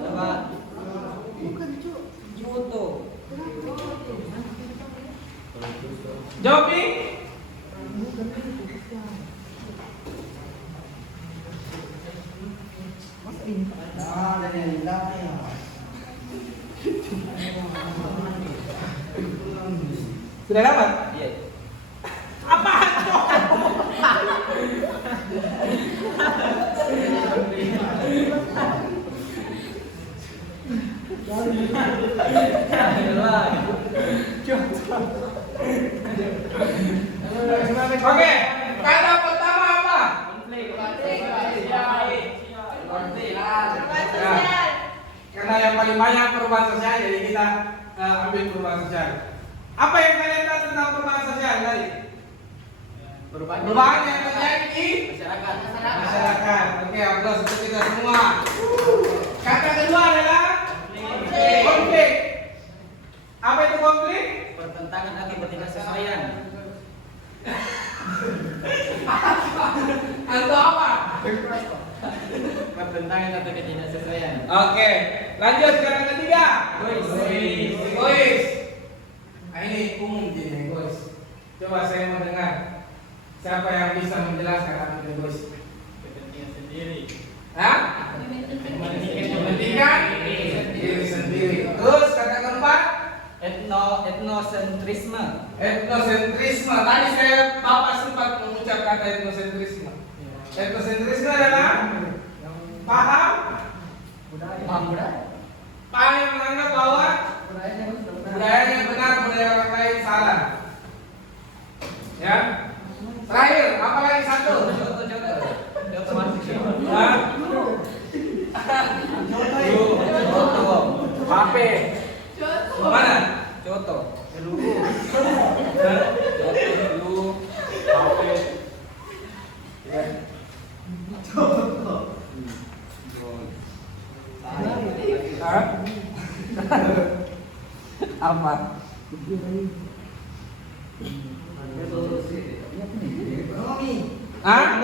Dapat. Foto. Jopi? Sudah dapat? Iya. Apaan tuh? Oke, kata pertama apa? Ya, karena yang paling banyak perubahan sosial, jadi kita ambil perubahan sosial. Apa yang kalian tahu tentang perubahan sosial tadi? Perubahan yang terjadi di masyarakat. Oke, aplaus untuk kita semua. Kata kedua adalah konflik. Apa itu konflik? Pertentangan atau ketidaksesuaian. Atau apa? Pertentangan atau ketidaksesuaian. Oke, lanjut kata ketiga. Egois. Nah, ini umum jadi egois. Coba saya mau dengar. Siapa yang bisa menjelaskan arti egois? Kepentingan sendiri. Hah? Kepentingan diri sendiri. Terus kata keempat? Etnosentrisme. Etnosentrisme. Tadi Bapak sempat mengucap kata etnosentrisme. Etnosentrisme adalah paham yang menganggap bahwa budayanya benar, budaya orang lain salah. Ya. Terakhir, apa lagi satu? Contoh masuk. Hah? Pape. Mana? Contoh. Hah? Apa? Ekonomi. Ah?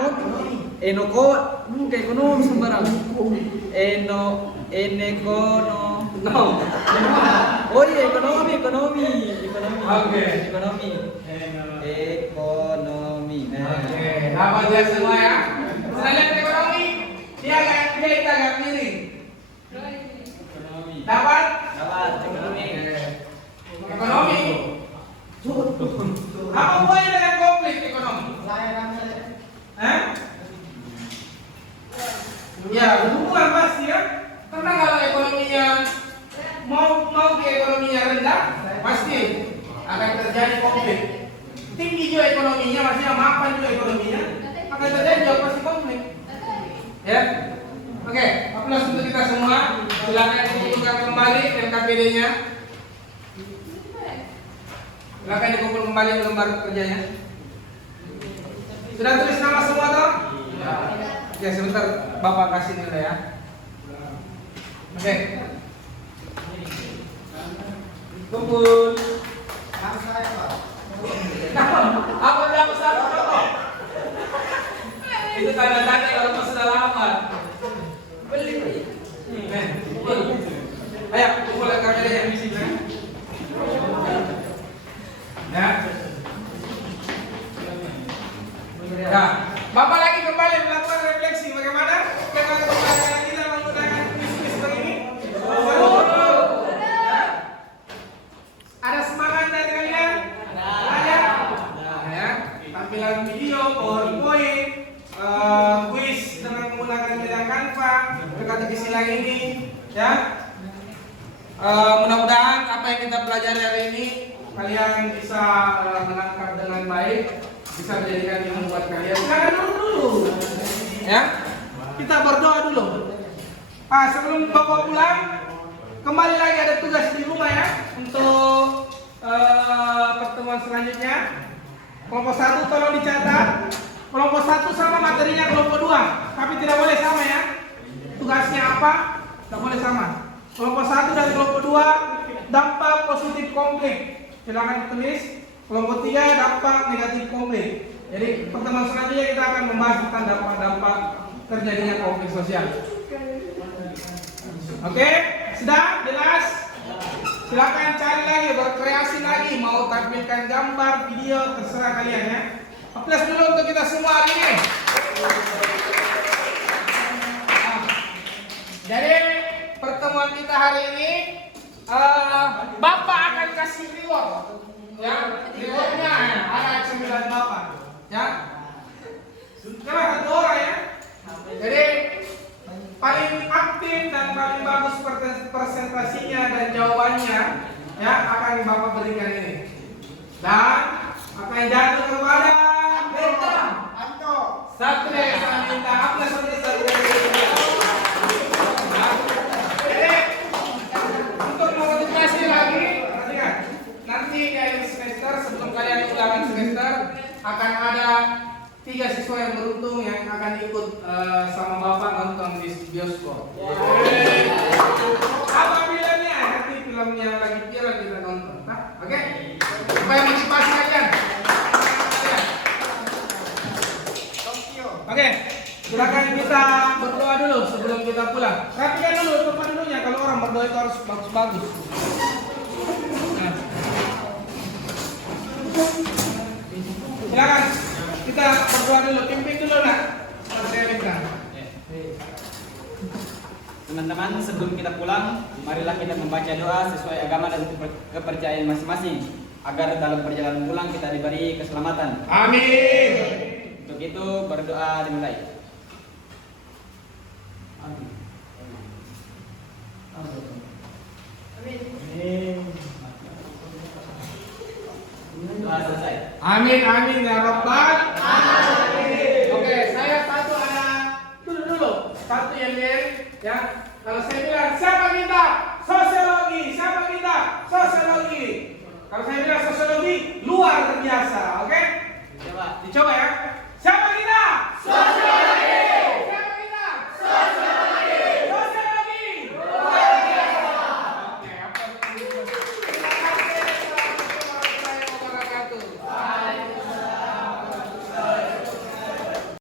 Enoko, kayak ekonomi sembarang. Enekono. No. Oh iya, ekonomi. Oke. Ekonomi. Ekonomi. Oke, dapat ya semua ya. Sudah lihat ekonomi? Dia agak miring. Ekonomi. Dapat? Dapat ekonomi. Ekonomi. Apa hubungannya dengan konflik ekonomi? Hah? Ya, hubungan pasti ya. Karena kalau ekonominya mau ke ekonominya rendah, pasti akan terjadi konflik. Tinggi juga ekonominya, maksudnya mapan juga ekonominya, akan terjadi juga pasti konflik. Ya, oke. Aplaus untuk kita semua. Silakan dikumpulkan kembali NKPD-nya. Silakan dikumpul kembali lembar kerjanya. Sudah tulis nama semua toh? Ya, sebentar Bapak kasih nilai ya. Oke. Kumpul. Apa dapat satu foto? Itu tanda-tanda kalau pas sudah lama. Beli. Kumpul. Ayo, kumpul kerja yang di sini. Ya. Ya, Bapak lagi kembali melakukan refleksi bagaimana dengan pembelajaran kita menggunakan kuis-kuis begini. Ada semangat dari kalian? Ada. Ya. Tampilan video, PowerPoint, kuis dengan menggunakan media Canva, teka-teki silang ini, ya. Mudah-mudahan apa yang kita pelajari hari ini kalian bisa menangkap dengan baik, bisa menjadikan ilmu buat kalian. Silakan dulu, ya. Kita berdoa dulu. Sebelum Bapak pulang, kembali lagi ada tugas di rumah ya untuk pertemuan selanjutnya. Kelompok 1 tolong dicatat. Kelompok 1 sama materinya kelompok 2, tapi tidak boleh sama ya. Tugasnya apa? Tidak boleh sama. Kelompok 1 dan kelompok 2 dampak positif konflik. Silakan ditulis. Kelompok 3 dampak negatif konflik. Jadi pertemuan selanjutnya kita akan membahas tentang dampak-dampak terjadinya konflik sosial. Oke, sudah jelas? Silakan cari lagi, berkreasi lagi, mau tampilkan gambar, video, terserah kalian ya. Aplaus dulu untuk kita semua hari ini. Jadi pertemuan kita hari ini, Bapak akan kasih reward. Ya, rewardnya ada 9 Bapak. Ya, coba satu orang ya. Jadi paling aktif dan paling bagus presentasinya dan jawabannya ya akan Bapak berikan ini. Dan akan jatuh kepada Satria. Saya minta aplaus untuk Satria. Jadi untuk motivasi lagi, perhatikan. Nanti di akhir semester sebelum kalian ulangan semester akan ada 3 siswa yang beruntung yang akan ikut sama Bapak nonton di bioskop. Apa filmnya? Nanti film yang lagi viral kita nonton. Nah, oke? Supaya motivasi kalian. Oke, silakan kita berdoa dulu sebelum kita pulang. Rapikan dulu tempat dulunya. Kalau orang berdoa itu harus bagus-bagus. Nah. Silakan kita berdoa dulu, pimpin dulu nak. Saya minta. Teman-teman, sebelum kita pulang, marilah kita membaca doa sesuai agama dan kepercayaan masing-masing, agar dalam perjalanan pulang kita diberi keselamatan. Amin. Untuk itu berdoa dimulai. Amin. Doa selesai. Amin, amin ya Rabbal Alamin. Oke, saya satu anak dulu. Satu yang lihat ya. Kalau saya bilang siapa kita? Sosiologi. Siapa kita? Sosiologi. Kalau saya bilang sosiologi luar biasa, oke? Coba. Dicoba ya.